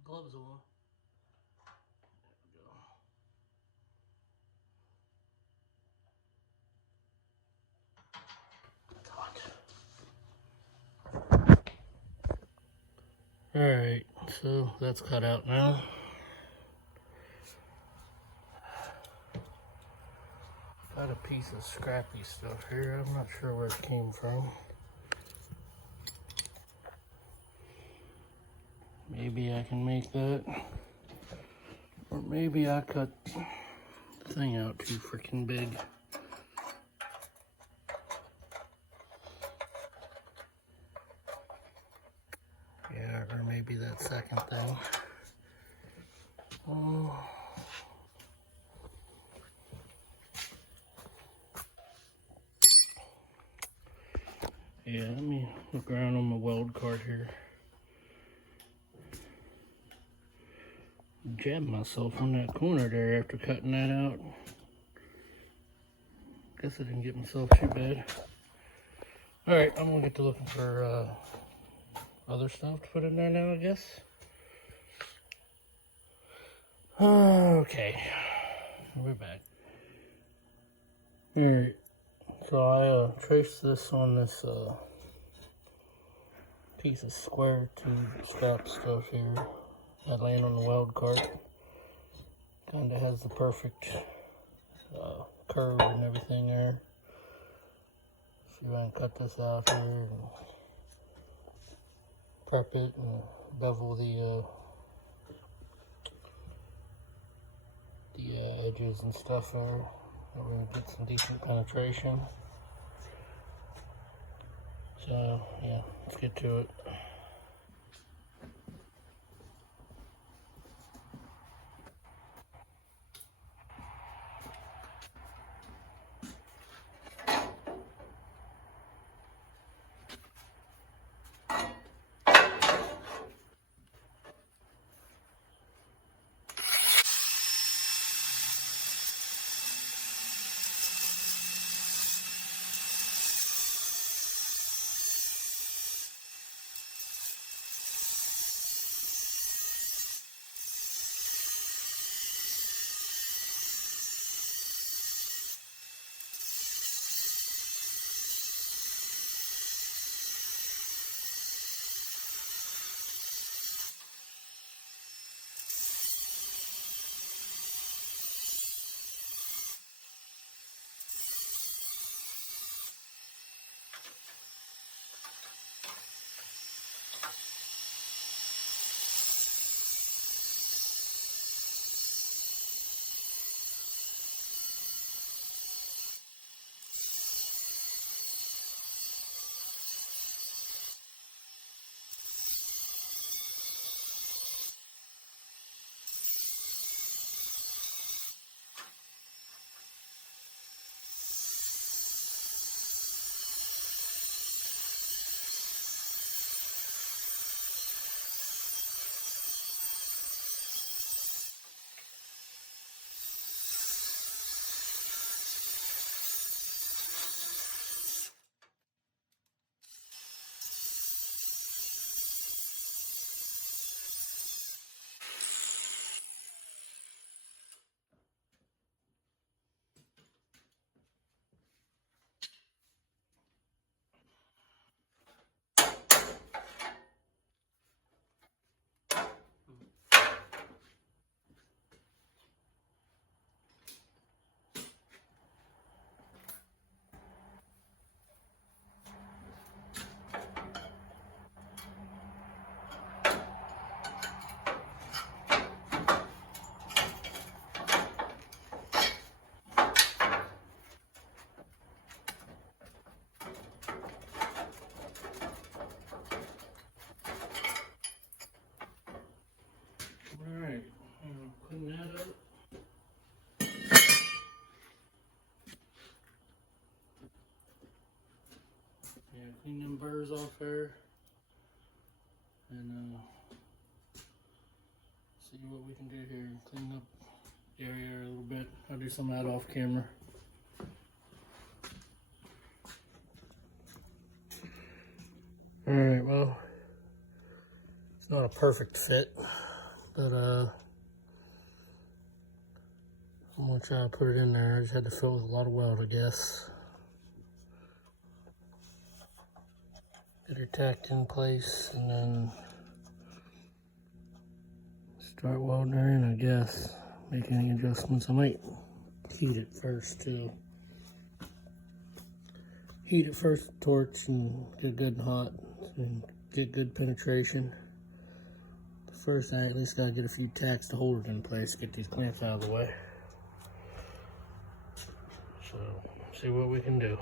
gloves on. There we go. It's hot. Alright, so that's cut out now. Got a piece of scrappy stuff here. I'm not sure where it came from. Maybe I can make that. Or maybe I cut the thing out too freaking big. Yeah, or maybe that second thing. Yeah, let me look around on my weld card here. Jabbed myself on that corner there after cutting that out. Guess I didn't get myself too bad. Alright, I'm gonna get to looking for other stuff to put in there now, I guess. Okay, we're back. Alright, so I traced this on this piece of square tube scrap stuff here. I laying on the weld cart. Kinda has the perfect curve and everything there. So I'm gonna cut this out here and prep it and bevel the edges and stuff there. And we're gonna get some decent penetration. So yeah, let's get to it. Alright, clean that up. Yeah, clean them burrs off there. And see what we can do here. Clean up the area a little bit. I'll do some of that off camera. Alright, well, it's not a perfect fit, But I'm gonna try to put it in there. I just had to fill it with a lot of weld, I guess. Get her tacked in place and then start welding her in, I guess. Make any adjustments. I might heat it first too. Heat it first, torch, and get good and hot and get good penetration. First, I at least gotta get a few tacks to hold it in place, get these clamps out of the way. So, see what we can do.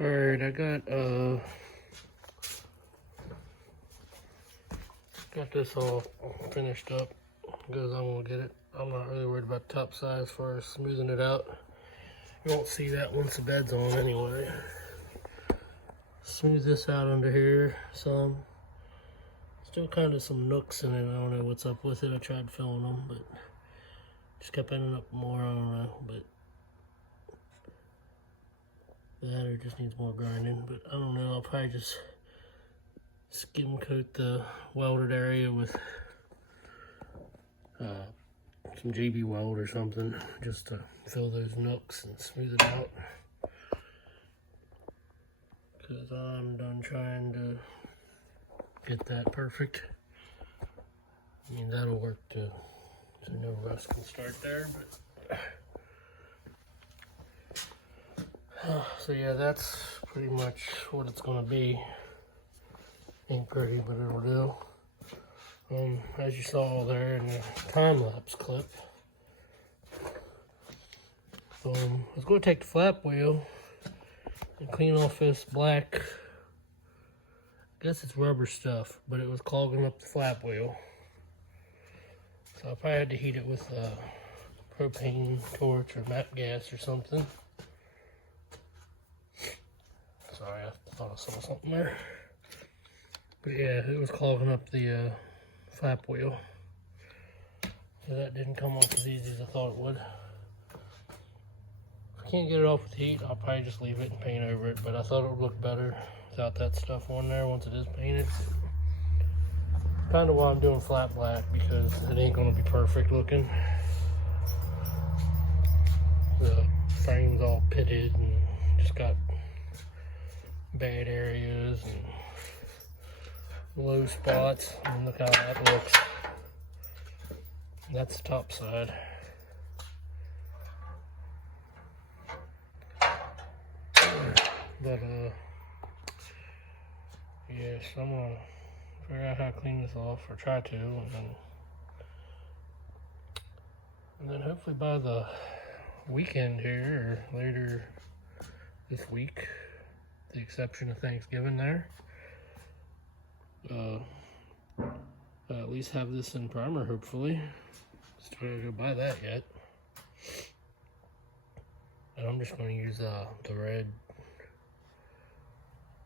Alright, I got this all finished up because I'm gonna get it. I'm not really worried about top side as far as smoothing it out. You won't see that once the bed's on anyway. Smooth this out under here some. Still kind of some nooks in it. I don't know what's up with it. I tried filling them, but just kept ending up more. I don't know, but that or just needs more grinding. But I don't know. I'll probably just skim coat the welded area with some GB weld or something, just to fill those nooks and smooth it out. because I'm done trying to get that perfect. I mean, that'll work too, so no rust can start there, but so yeah, that's pretty much what it's gonna be. Ain't pretty, but it'll do. As you saw there in the time-lapse clip, I was going to take the flap wheel and clean off this black, I guess it's rubber stuff, but it was clogging up the flap wheel. So I probably had to heat it with a propane torch or MAP gas or something. Sorry, I thought I saw something there. But yeah, it was clogging up the flap wheel. So that didn't come off as easy as I thought it would. If I can't get it off with heat, I'll probably just leave it and paint over it. But I thought it would look better without that stuff on there once it is painted. Kind of why I'm doing flat black, because it ain't going to be perfect looking. The frame's all pitted and just got bad areas and low spots, and look how that looks. That's the top side. But yeah, so I'm gonna figure out how to clean this off, or try to, and then hopefully by the weekend here, or later this week, with the exception of Thanksgiving there, at least have this in primer, hopefully. Still gotta go buy that yet. And I'm just going to use the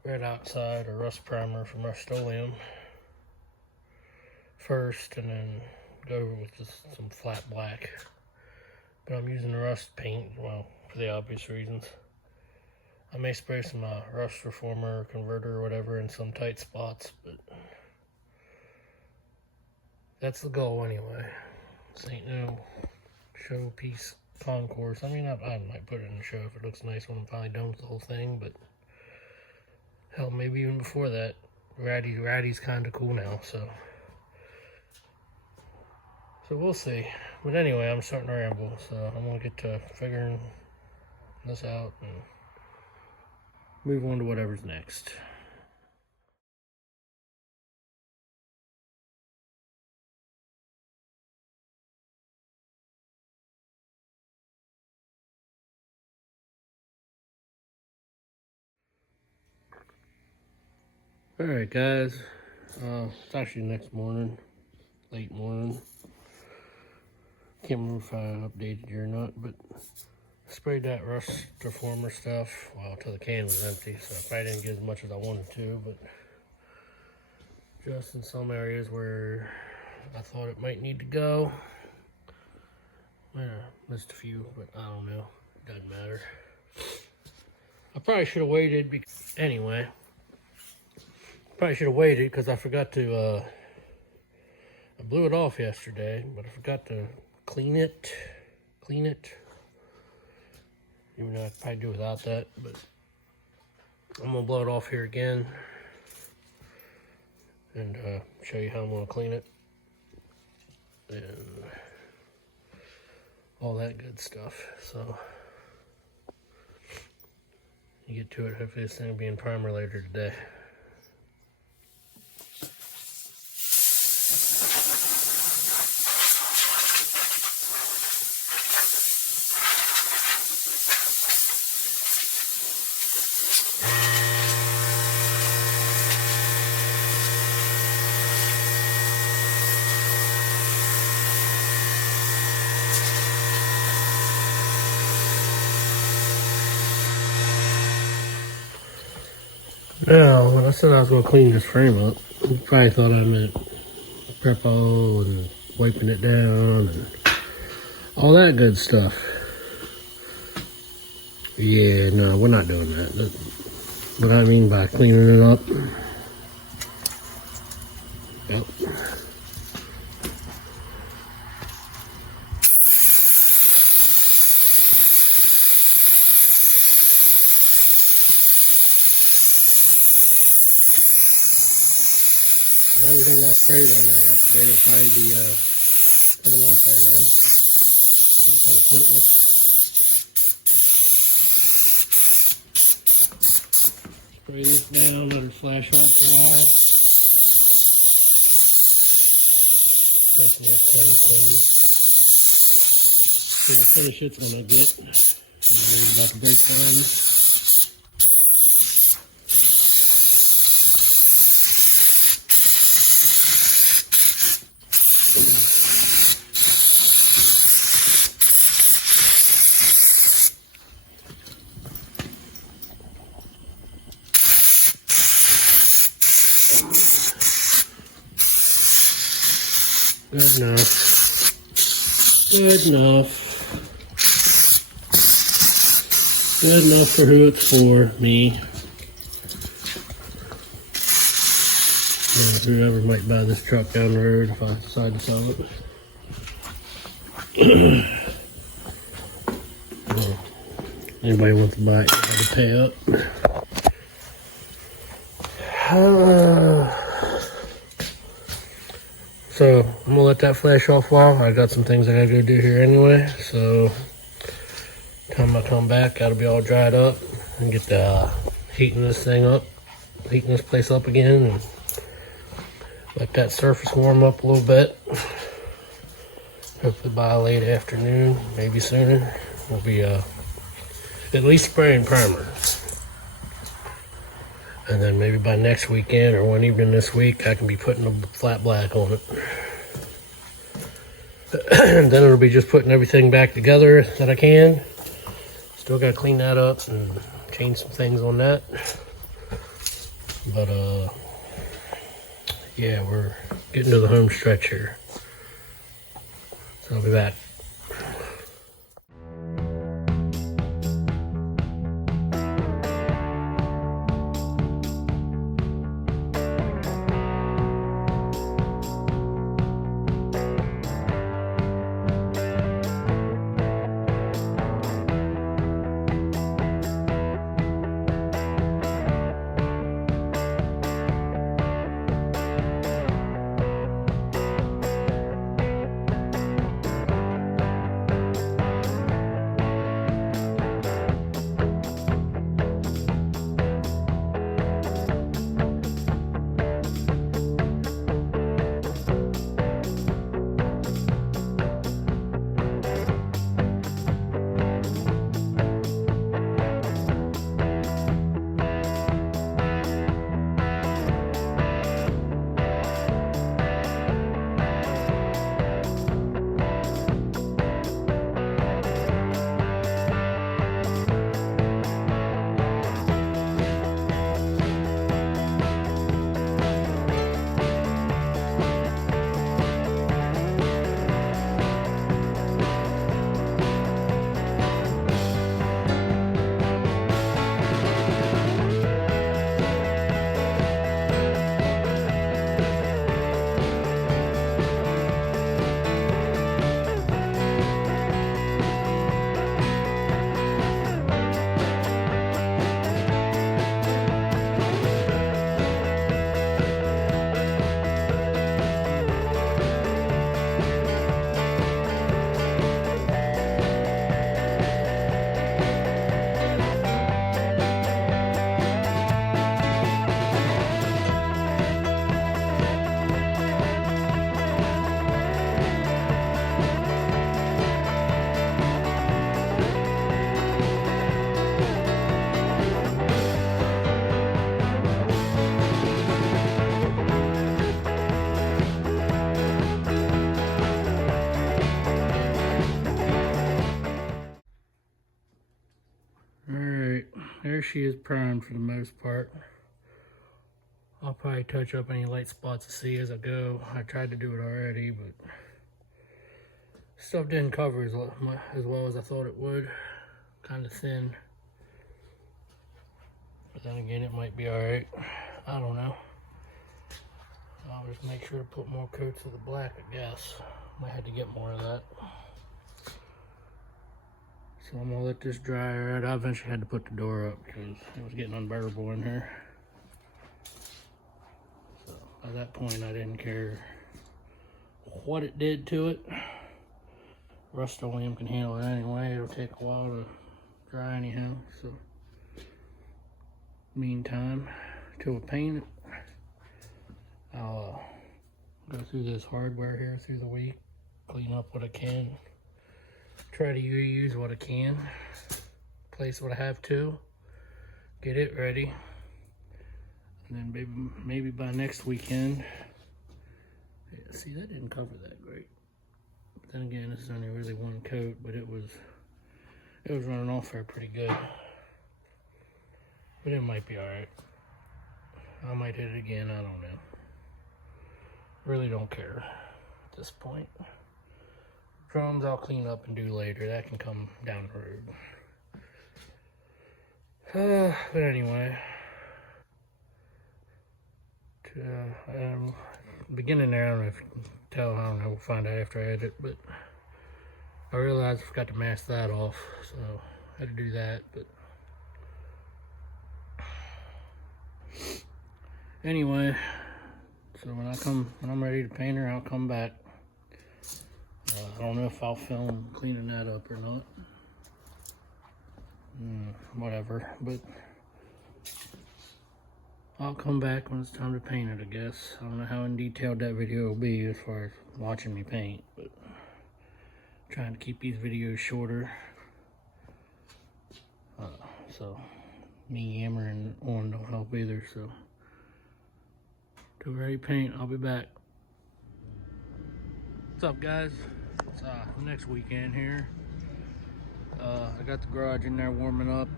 red oxide or rust primer from Rust-Oleum first, and then go over with just some flat black. But I'm using the rust paint, well, for the obvious reasons. I may spray some rust reformer or converter or whatever in some tight spots, but that's the goal anyway. This ain't no showpiece concourse. I mean, I might put it in the show if it looks nice when I'm finally done with the whole thing, but hell, maybe even before that. Ratty's kind of cool now, so we'll see. But anyway, I'm starting to ramble, so I'm gonna get to figuring this out and move on to whatever's next. Alright guys, it's actually next morning, late morning. Can't remember if I updated you or not, but I sprayed that rust reformer stuff, well, till the can was empty, so I probably didn't get as much as I wanted to, but just in some areas where I thought it might need to go. Missed a few, but I don't know, it doesn't matter. I probably should have waited, anyway. Probably should have waited because I forgot to, I blew it off yesterday, but I forgot to clean it. Even though I could probably do without that, but I'm gonna blow it off here again and show you how I'm gonna clean it and all that good stuff. So you get to it. Hopefully this thing will be in primer later today. Now, when I said I was going to clean this frame up, you probably thought I meant Prepo and wiping it down and all that good stuff. Yeah, no, we're not doing that. That's what I mean by cleaning it up. Yep. Everything got sprayed on there yesterday will probably be coming off there now. It's kind of pointless. Spray this down, let her flash off the line. That's kind of clean. See the finish it's gonna get. I'm about to break down. Good enough. Good enough. Good enough for who it's for, me. Yeah, whoever might buy this truck down the road if I decide to sell it. Well, anybody wants to buy it, gotta pay up. So I'm gonna let that flash off a while. I got some things I gotta go do here anyway. So time I come back, gotta be all dried up and get the heating this place up again, and let that surface warm up a little bit. Hopefully by late afternoon, maybe sooner, we'll be at least spraying primer. And then maybe by next weekend or one evening this week, I can be putting a flat black on it. And then it'll be just putting everything back together that I can. Still gotta clean that up and change some things on that. But yeah, we're getting to the home stretch here. So I'll be back. There she is primed for the most part. I'll probably touch up any light spots to see as I go. I tried to do it already, but stuff didn't cover as well as I thought it would. Kind of thin. But then again, it might be alright. I don't know. I'll just make sure to put more coats of the black, I guess. Might have to get more of that. So I'm gonna let this dry. Right, I eventually had to put the door up because it was getting unbearable in here. So by that point, I didn't care what it did to it. Rust-Oleum can handle it anyway. It'll take a while to dry anyhow. So, meantime, till we paint it, I'll go through this hardware here through the week, clean up what I can, try to reuse what I can, place what I have to, get it ready, and then maybe by next weekend. Yeah, see, that didn't cover that great. But then again, this is only really one coat, but it was running off there pretty good. But it might be alright. I might hit it again, I don't know. Really don't care at this point. Drums I'll clean up and do later. That can come down the road. But anyway, beginning there, I don't know if you can tell, I don't know, we'll find out after I edit, but I realized I forgot to mask that off, so I had to do that. But anyway, so when I'm ready to paint her, I'll come back. I don't know if I'll film cleaning that up or not. Whatever, but I'll come back when it's time to paint it, I guess. I don't know how in detailed that video will be as far as watching me paint, but I'm trying to keep these videos shorter. So me yammering on don't help either, so till we're ready to paint, I'll be back. What's up, guys? It's next weekend here. I got the garage in there warming up.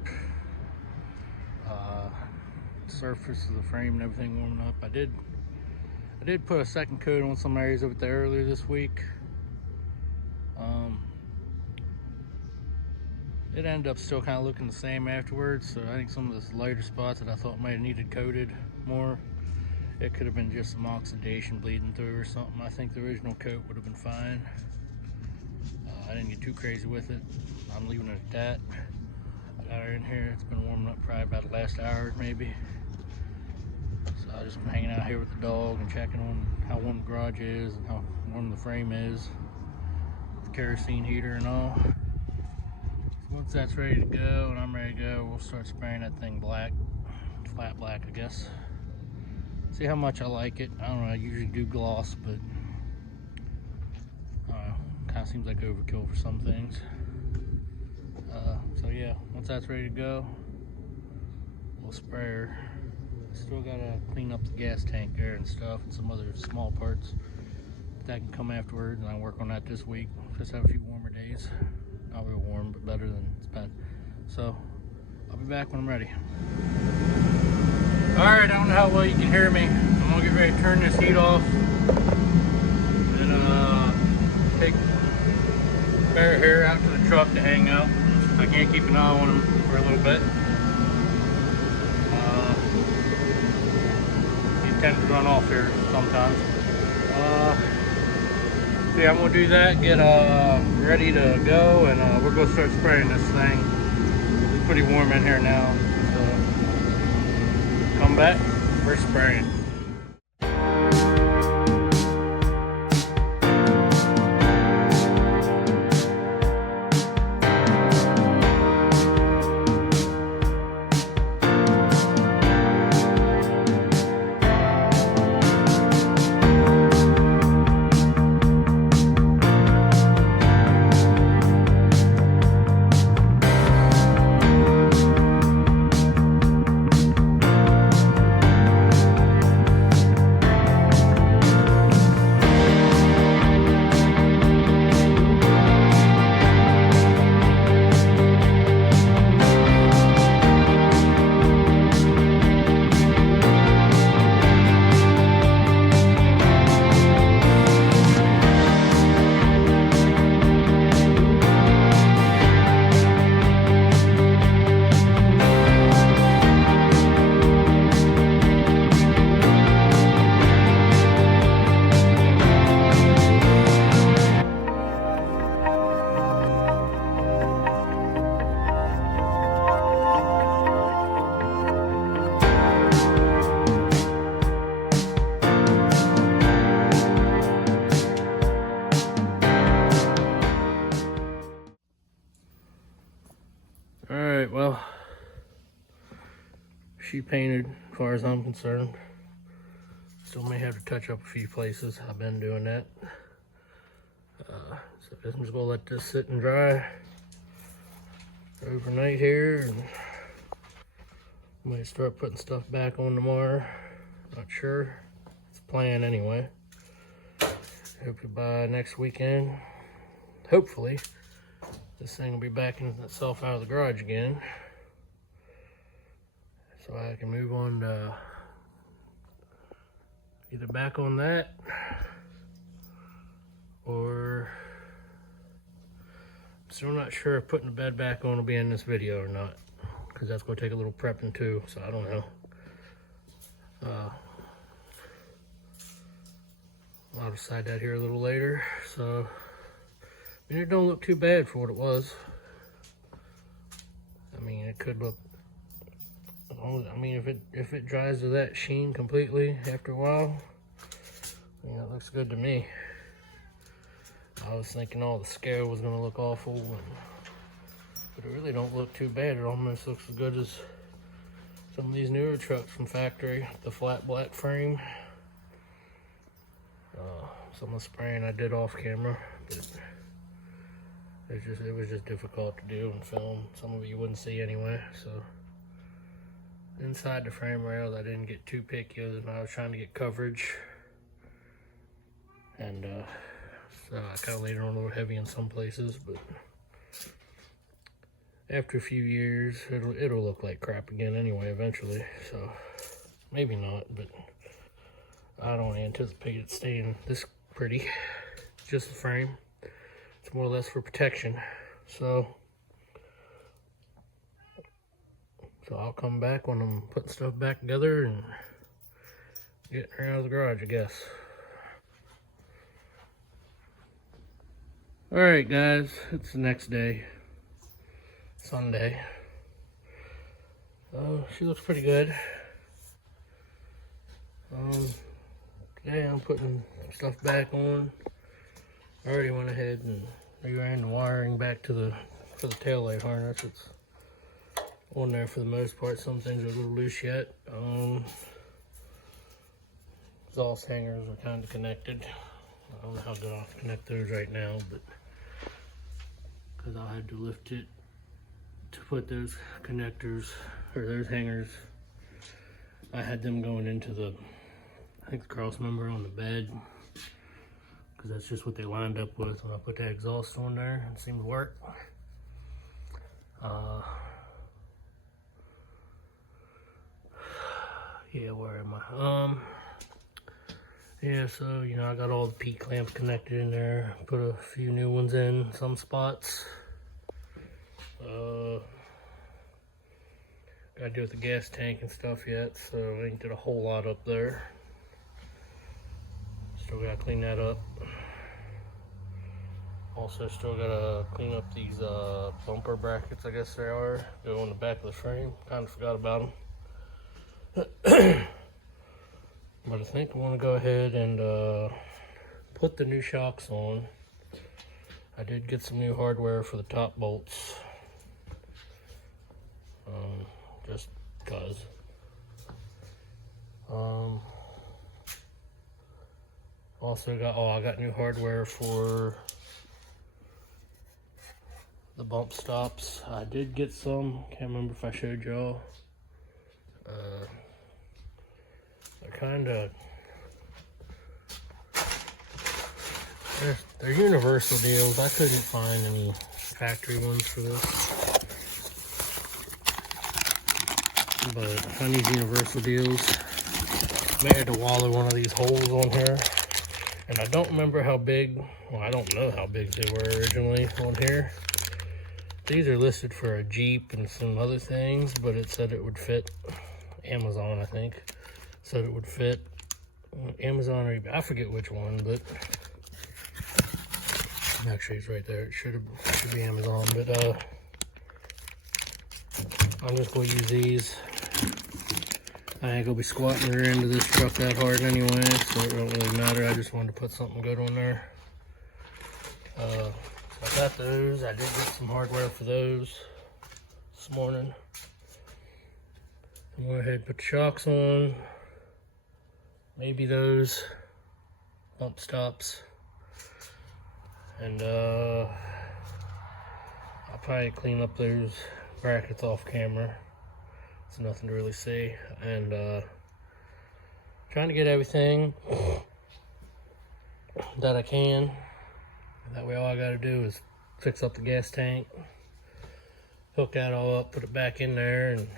Surface of the frame and everything warming up. I did put a second coat on some areas of it there earlier this week. It ended up still kind of looking the same afterwards, so I think some of the lighter spots that I thought might have needed coated more, it could have been just some oxidation bleeding through or something. I think the original coat would have been fine. I didn't get too crazy with it. I'm leaving it at that. I got her in here. It's been warming up probably about the last hour maybe. So I've just been hanging out here with the dog and checking on how warm the garage is and how warm the frame is. The kerosene heater and all. So once that's ready to go and I'm ready to go, we'll start spraying that thing black. Flat black, I guess. See how much I like it. I don't know, I usually do gloss, but I don't know, kind of seems like overkill for some things. So yeah, once that's ready to go, we'll spray her. Still gotta clean up the gas tank there and stuff and some other small parts. That can come afterwards, and I'll work on that this week. Just have a few warmer days. Not real warm, but better than it's been. So I'll be back when I'm ready. Alright, I don't know how well you can hear me. I'm gonna get ready to turn this heat off and take Bear here out to the truck to hang out. I can't keep an eye on him for a little bit. He tends to run off here sometimes. So yeah, I'm gonna do that, get ready to go, and we're gonna start spraying this thing. It's pretty warm in here now, so come back, we're spraying. she painted as far as I'm concerned. Still may have to touch up a few places. I've been doing that. So I'm just gonna let this sit and dry overnight here, and might start putting stuff back on tomorrow. Not sure. It's a plan anyway. Hopefully by next weekend, hopefully, this thing will be backing itself out of the garage again. So I can move on to either back on that, or I'm still not sure if putting the bed back on will be in this video or not, because that's going to take a little prepping too, so I don't know. I'll decide that here a little later. So, I mean, it don't look too bad for what it was. I mean, it could look, I mean, if it dries to that sheen completely after a while, I mean, it looks good to me. I was thinking all the scale was gonna look awful, but it really don't look too bad. It almost looks as good as some of these newer trucks from factory, the flat black frame. Some of the spraying I did off camera, but it was just difficult to do and film. Some of you wouldn't see anyway. So inside the frame rails, I didn't get too picky, other than I was trying to get coverage, and so I kind of laid it on a little heavy in some places. But after a few years, it'll look like crap again anyway eventually. So maybe not, but I don't anticipate it staying this pretty. Just the frame. It's more or less for protection. So I'll come back when I'm putting stuff back together and getting her out of the garage, I guess. Alright guys, it's the next day. Sunday. She looks pretty good. Yeah, I'm putting stuff back on. I already went ahead and reran the wiring back for the taillight harness. It's on there for the most part. Some things are a little loose yet. Exhaust hangers are kind of connected. I don't know how good I'll connect those right now, but because I had to lift it to put those connectors, or those hangers, I had them going into the, I think, the cross member on the bed, because that's just what they lined up with when I put that exhaust on there. It seemed to work. Yeah, where am I? Yeah, so, you know, I got all the P-clamps connected in there. Put a few new ones in some spots. Gotta do with the gas tank and stuff yet, so I ain't did a whole lot up there. Still gotta clean that up. Also still gotta clean up these bumper brackets, I guess they are. Go on the back of the frame. Kinda forgot about them. But I think I want to go ahead and put the new shocks on. I did get some new hardware for the top bolts. Just because. Also I got new hardware for the bump stops. I did get some. Can't remember if I showed y'all. They're universal deals. I couldn't find any factory ones for this, but I found these universal deals. May have to wallow one of these holes on here, and I don't remember how big, well, I don't know how big they were originally on here. These are listed for a Jeep and some other things, but it said it would fit. Amazon, I think, said it would fit. Amazon or eBay, I forget which one, but actually it's right there. It should be Amazon, but I'm just gonna use these. I ain't gonna be squatting her into this truck that hard anyway, so it don't really matter. I just wanted to put something good on there. So I got those. I did get some hardware for those this morning. Go ahead and put the shocks on. Maybe those bump stops. And I'll probably clean up those brackets off camera. It's nothing to really see. And trying to get everything that I can. That way all I gotta do is fix up the gas tank, hook that all up, put it back in there, and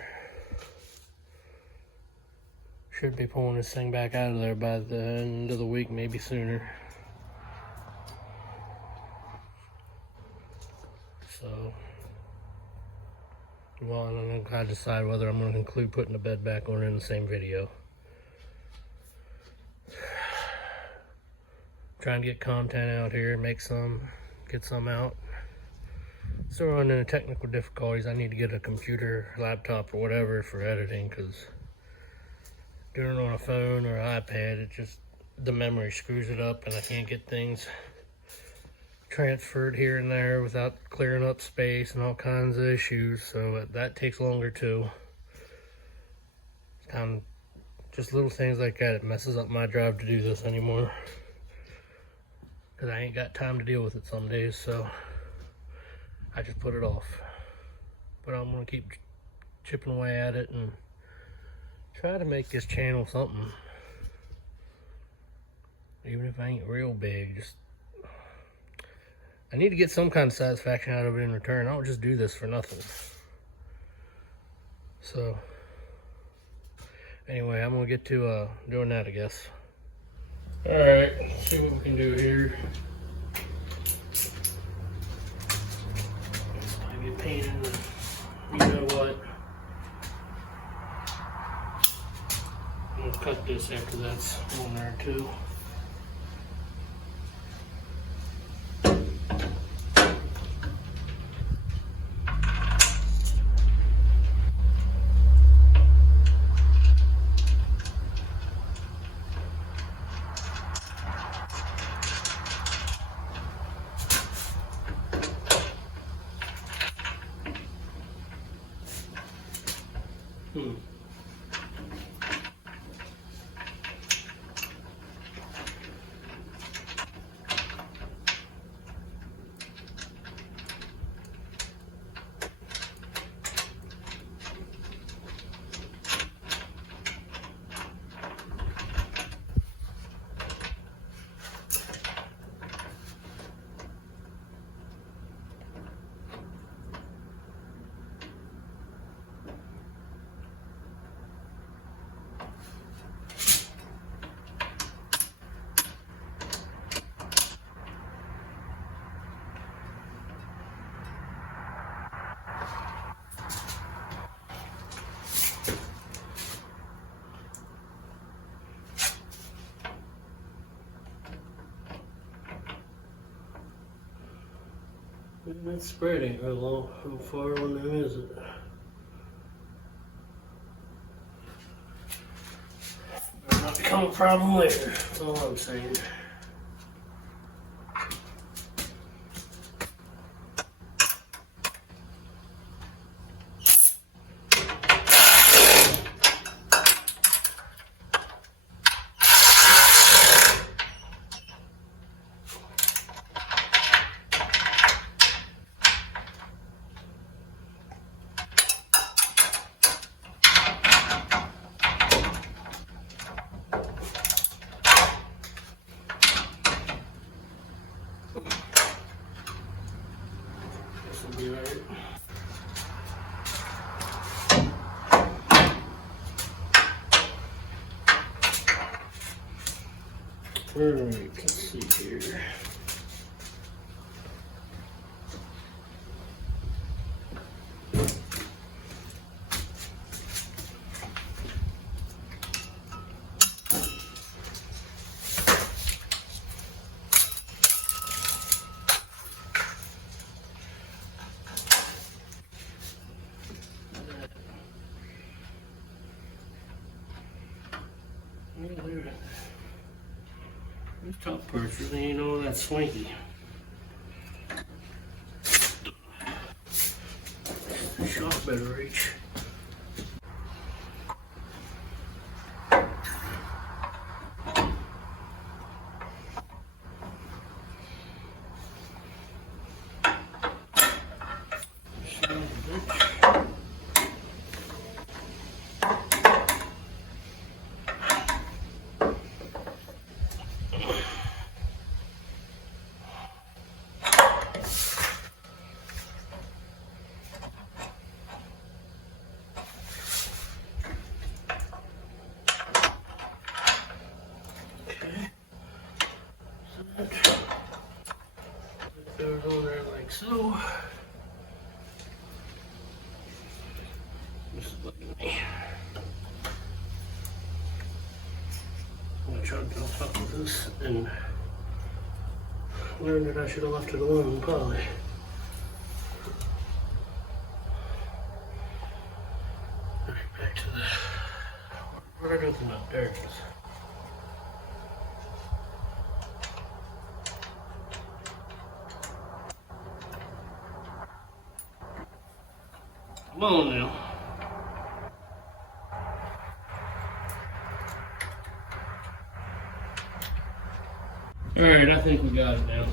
should be pulling this thing back out of there by the end of the week, maybe sooner. So, well, I don't know, I decide whether I'm going to include putting the bed back on in the same video. Trying to get content out here, make some, get some out. Still running into technical difficulties. I need to get a computer, laptop, or whatever for editing, because doing it on a phone or iPad, it just, the memory screws it up and I can't get things transferred here and there without clearing up space and all kinds of issues. So that takes longer too. It's kind of just little things like that. It messes up my drive to do this anymore, because I ain't got time to deal with it some days, so I just put it off. But I'm gonna keep chipping away at it and try to make this channel something. Even if I ain't real big, just I need to get some kind of satisfaction out of it in return. I don't just do this for nothing. So anyway, I'm gonna get to doing that, I guess. Alright, let's see what we can do here. I get painted, you know what? I'm gonna cut this after that's on there too. That spread ain't real long. How far on them is it? Might not become a problem later. That's all I'm saying. Be right. Alright, let's see here. This top part's really ain't all that swanky. The shock better reach. Throw it on there like so. Just look at me. I'm gonna try to get on top of this and learn that I should have left it alone, probably. Alright, back to the. Where did I go with the nut? There it is. Come on now. Alright, I think we got it now.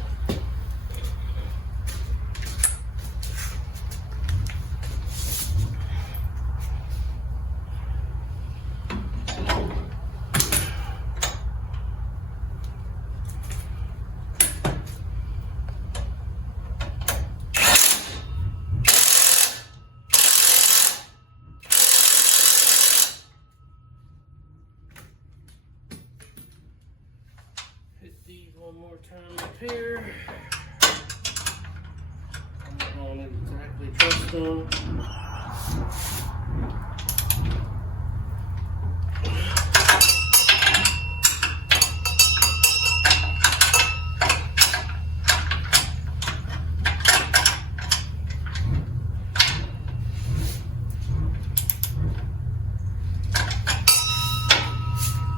Hit these one more time up here. I'm not going to exactly trust them.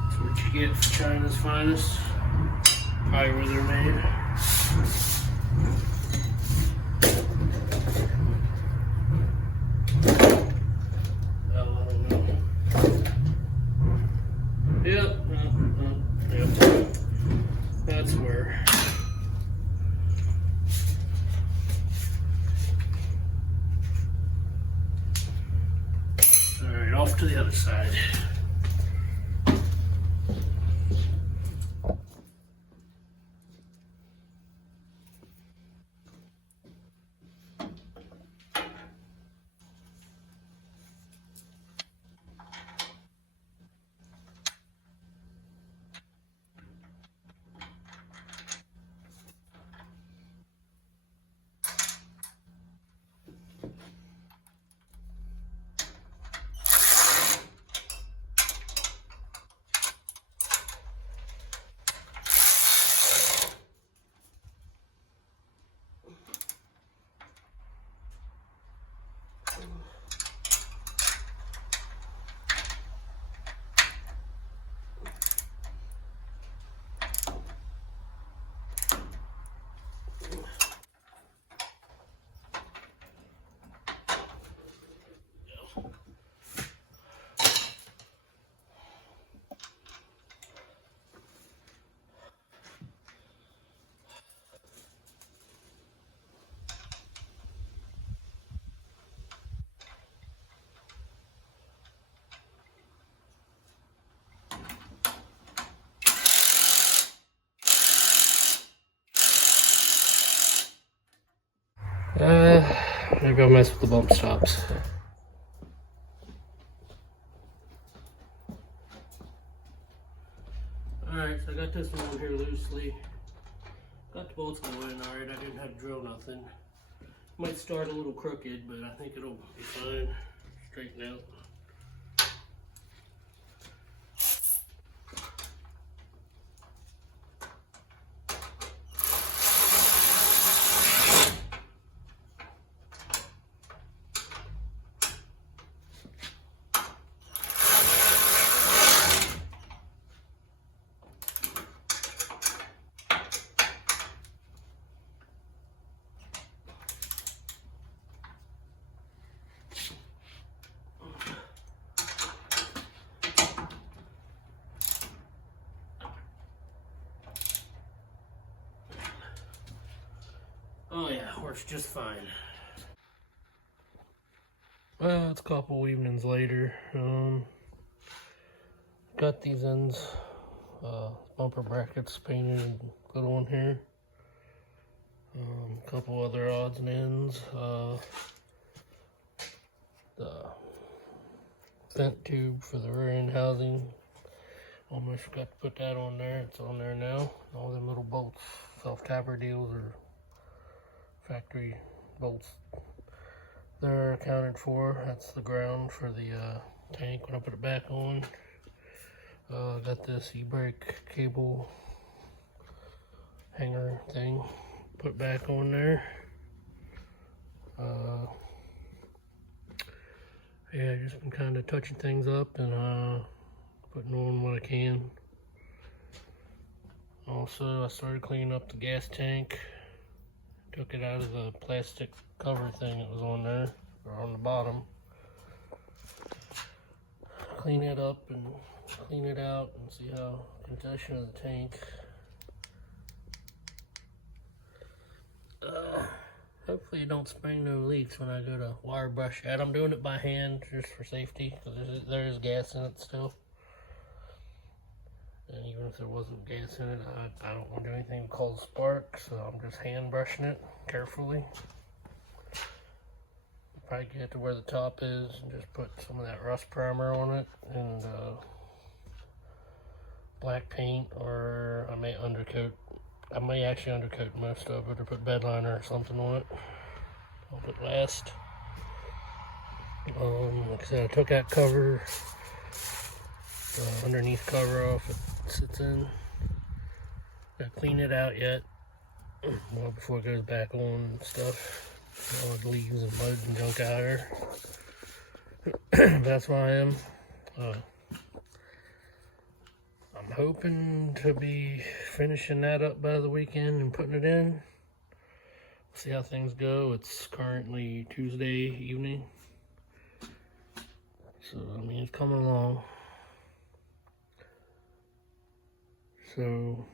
That's what you get for China's finest. Probably where they're made. Oh, I don't know. Yep, yep. That's where. Alright, off to the other side. I'm gonna go mess with the bump stops. Alright, so I got this one on here loosely. Got the bolts going alright, I didn't have to drill nothing. Might start a little crooked, but I think it'll be fine. Straighten out. Oh yeah, works just fine. Well, it's a couple evenings later. Got these ends, bumper brackets painted and glued on here. A couple other odds and ends. The vent tube for the rear end housing. Almost forgot to put that on there. It's on there now. All them little bolts, self-tapper deals or factory bolts, they're accounted for. That's the ground for the tank when I put it back on. Got this e-brake cable hanger thing put back on there. Yeah, just been kind of touching things up and putting on what I can. Also, I started cleaning up the gas tank. Took it out of the plastic cover thing that was on there, or on the bottom. Clean it up and clean it out and see how condition of the tank. Hopefully it don't spring no leaks when I go to wire brush it. I'm doing it by hand just for safety because there is gas in it still. And even if there wasn't gas in it, I don't want to do anything to cause spark, so I'm just hand brushing it carefully. Probably get to where the top is and just put some of that rust primer on it and black paint, or I may undercoat. I may actually undercoat most of it or put bed liner or something on it. Hope it lasts. Like I said, I took that cover, underneath cover off it sits in. Not clean it out yet. Well, before it goes back on and stuff. All the leaves and mud and junk out there. That's why I am. I'm hoping to be finishing that up by the weekend and putting it in. See how things go. It's currently Tuesday evening. So, I mean, it's coming along. So,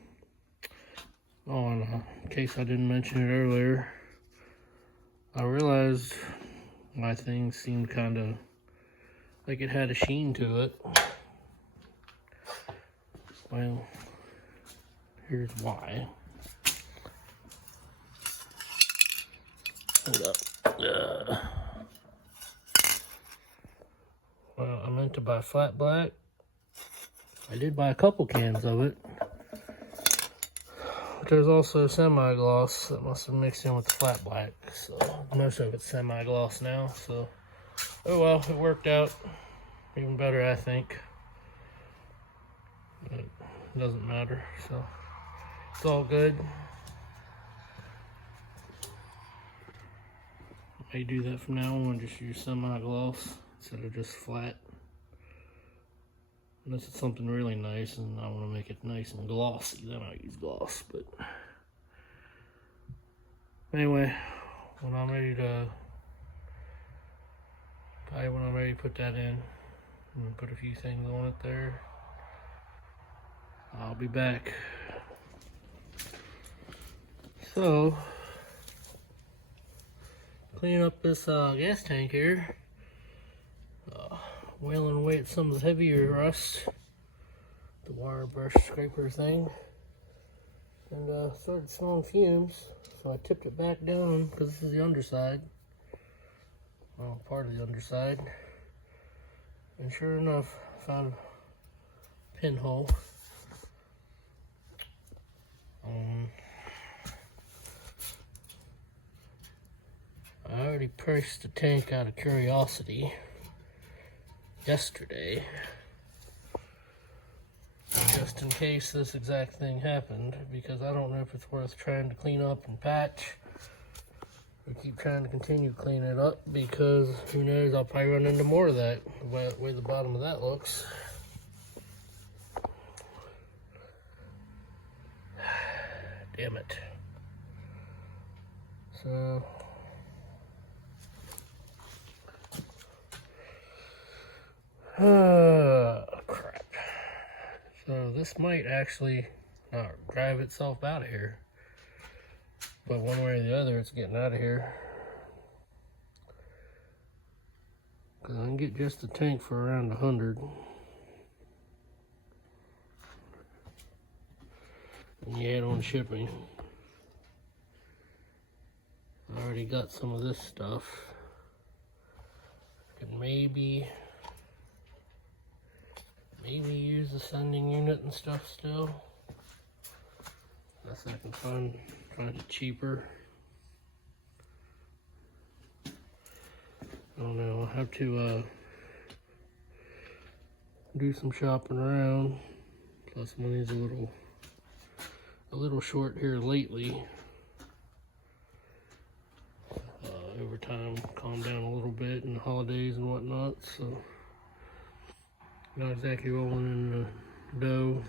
in case I didn't mention it earlier, I realized my thing seemed kind of like it had a sheen to it. Well, here's why. Hold up. Well, I meant to buy flat black. I did buy a couple cans of it. But there's also semi-gloss that must have mixed in with the flat black. So most of it's semi-gloss now. So, oh well, it worked out. Even better, I think. But it doesn't matter, so it's all good. I may do that from now on, just use semi-gloss instead of just flat. Unless it's something really nice and I want to make it nice and glossy, then I'll use gloss. But anyway, when I'm ready to put that in and put a few things on it there, I'll be back. So, cleaning up this gas tank here. Wailing away at some of the heavier rust, the wire brush scraper thing, and started smelling fumes, so I tipped it back down because this is the underside, well, part of the underside, and sure enough, I found a pinhole. I already priced the tank out of curiosity yesterday, just in case this exact thing happened, because I don't know if it's worth trying to clean up and patch or keep trying to continue cleaning it up, because who knows, I'll probably run into more of that, the way the bottom of that looks. Damn it. So crap. So this might actually not drive itself out of here, but one way or the other, it's getting out of here. Cause I can get just the tank for around 100. And you add on shipping. I already got some of this stuff. Could maybe maybe use the sending unit and stuff still. Unless I can find it cheaper. I don't know, I'll have to do some shopping around. Plus money's a little short here lately. Overtime calmed down a little bit in the holidays and whatnot, so not exactly rolling in the dough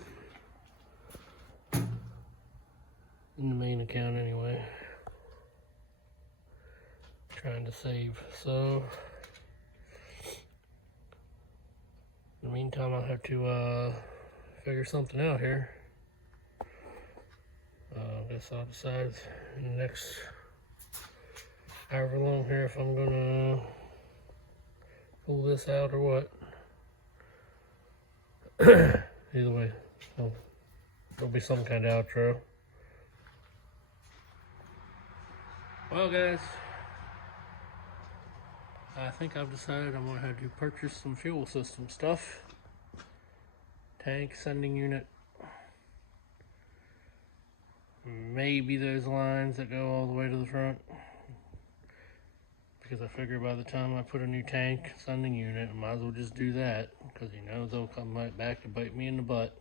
in the main account anyway. Trying to save, so in the meantime I'll have to figure something out here. I guess I'll decide in the next however long here if I'm gonna pull this out or what. Either way, so there'll be some kind of outro. Well guys, I think I've decided I'm gonna have to purchase some fuel system stuff. Tank, sending unit, maybe those lines that go all the way to the front, because I figure by the time I put a new tank, sending unit, I might as well just do that, because you know they'll come right back to bite me in the butt.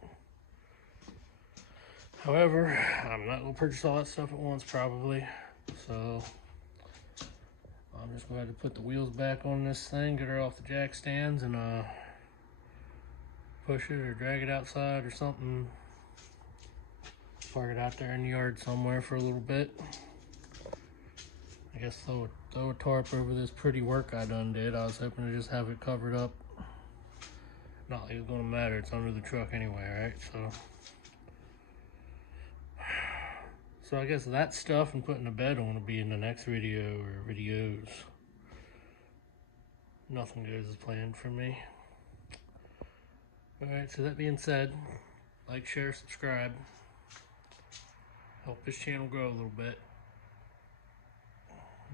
However, I'm not going to purchase all that stuff at once probably, so I'm just going to have to put the wheels back on this thing, get her off the jack stands, and push it or drag it outside or something. Park it out there in the yard somewhere for a little bit. I guess throw a tarp over this pretty work I done did. I was hoping to just have it covered up. Not like it's gonna matter, it's under the truck anyway, right? So I guess that stuff and putting the bed on will be in the next video or videos. Nothing goes as planned for me. Alright, so that being said, like, share, subscribe. Help this channel grow a little bit.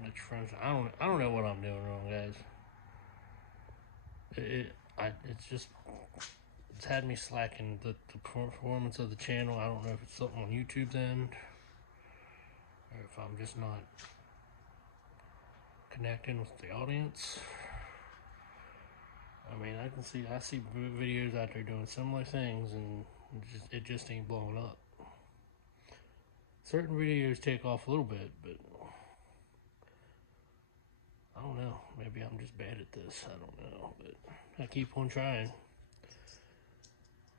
Let your friends. I don't know what I'm doing wrong, guys. It's had me slacking the performance of the channel. I don't know if it's something on YouTube's end, or if I'm just not connecting with the audience. I mean, I see videos out there doing similar things, and it just ain't blowing up. Certain videos take off a little bit, but I don't know. Maybe I'm just bad at this. I don't know, but I keep on trying.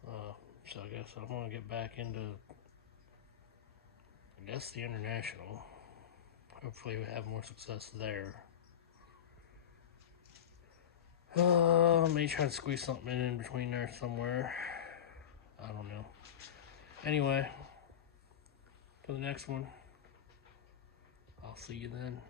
So I guess I'm gonna get back into, I guess, the international. Hopefully we have more success there. May try to squeeze something in between there somewhere. I don't know. Anyway, for the next one, I'll see you then.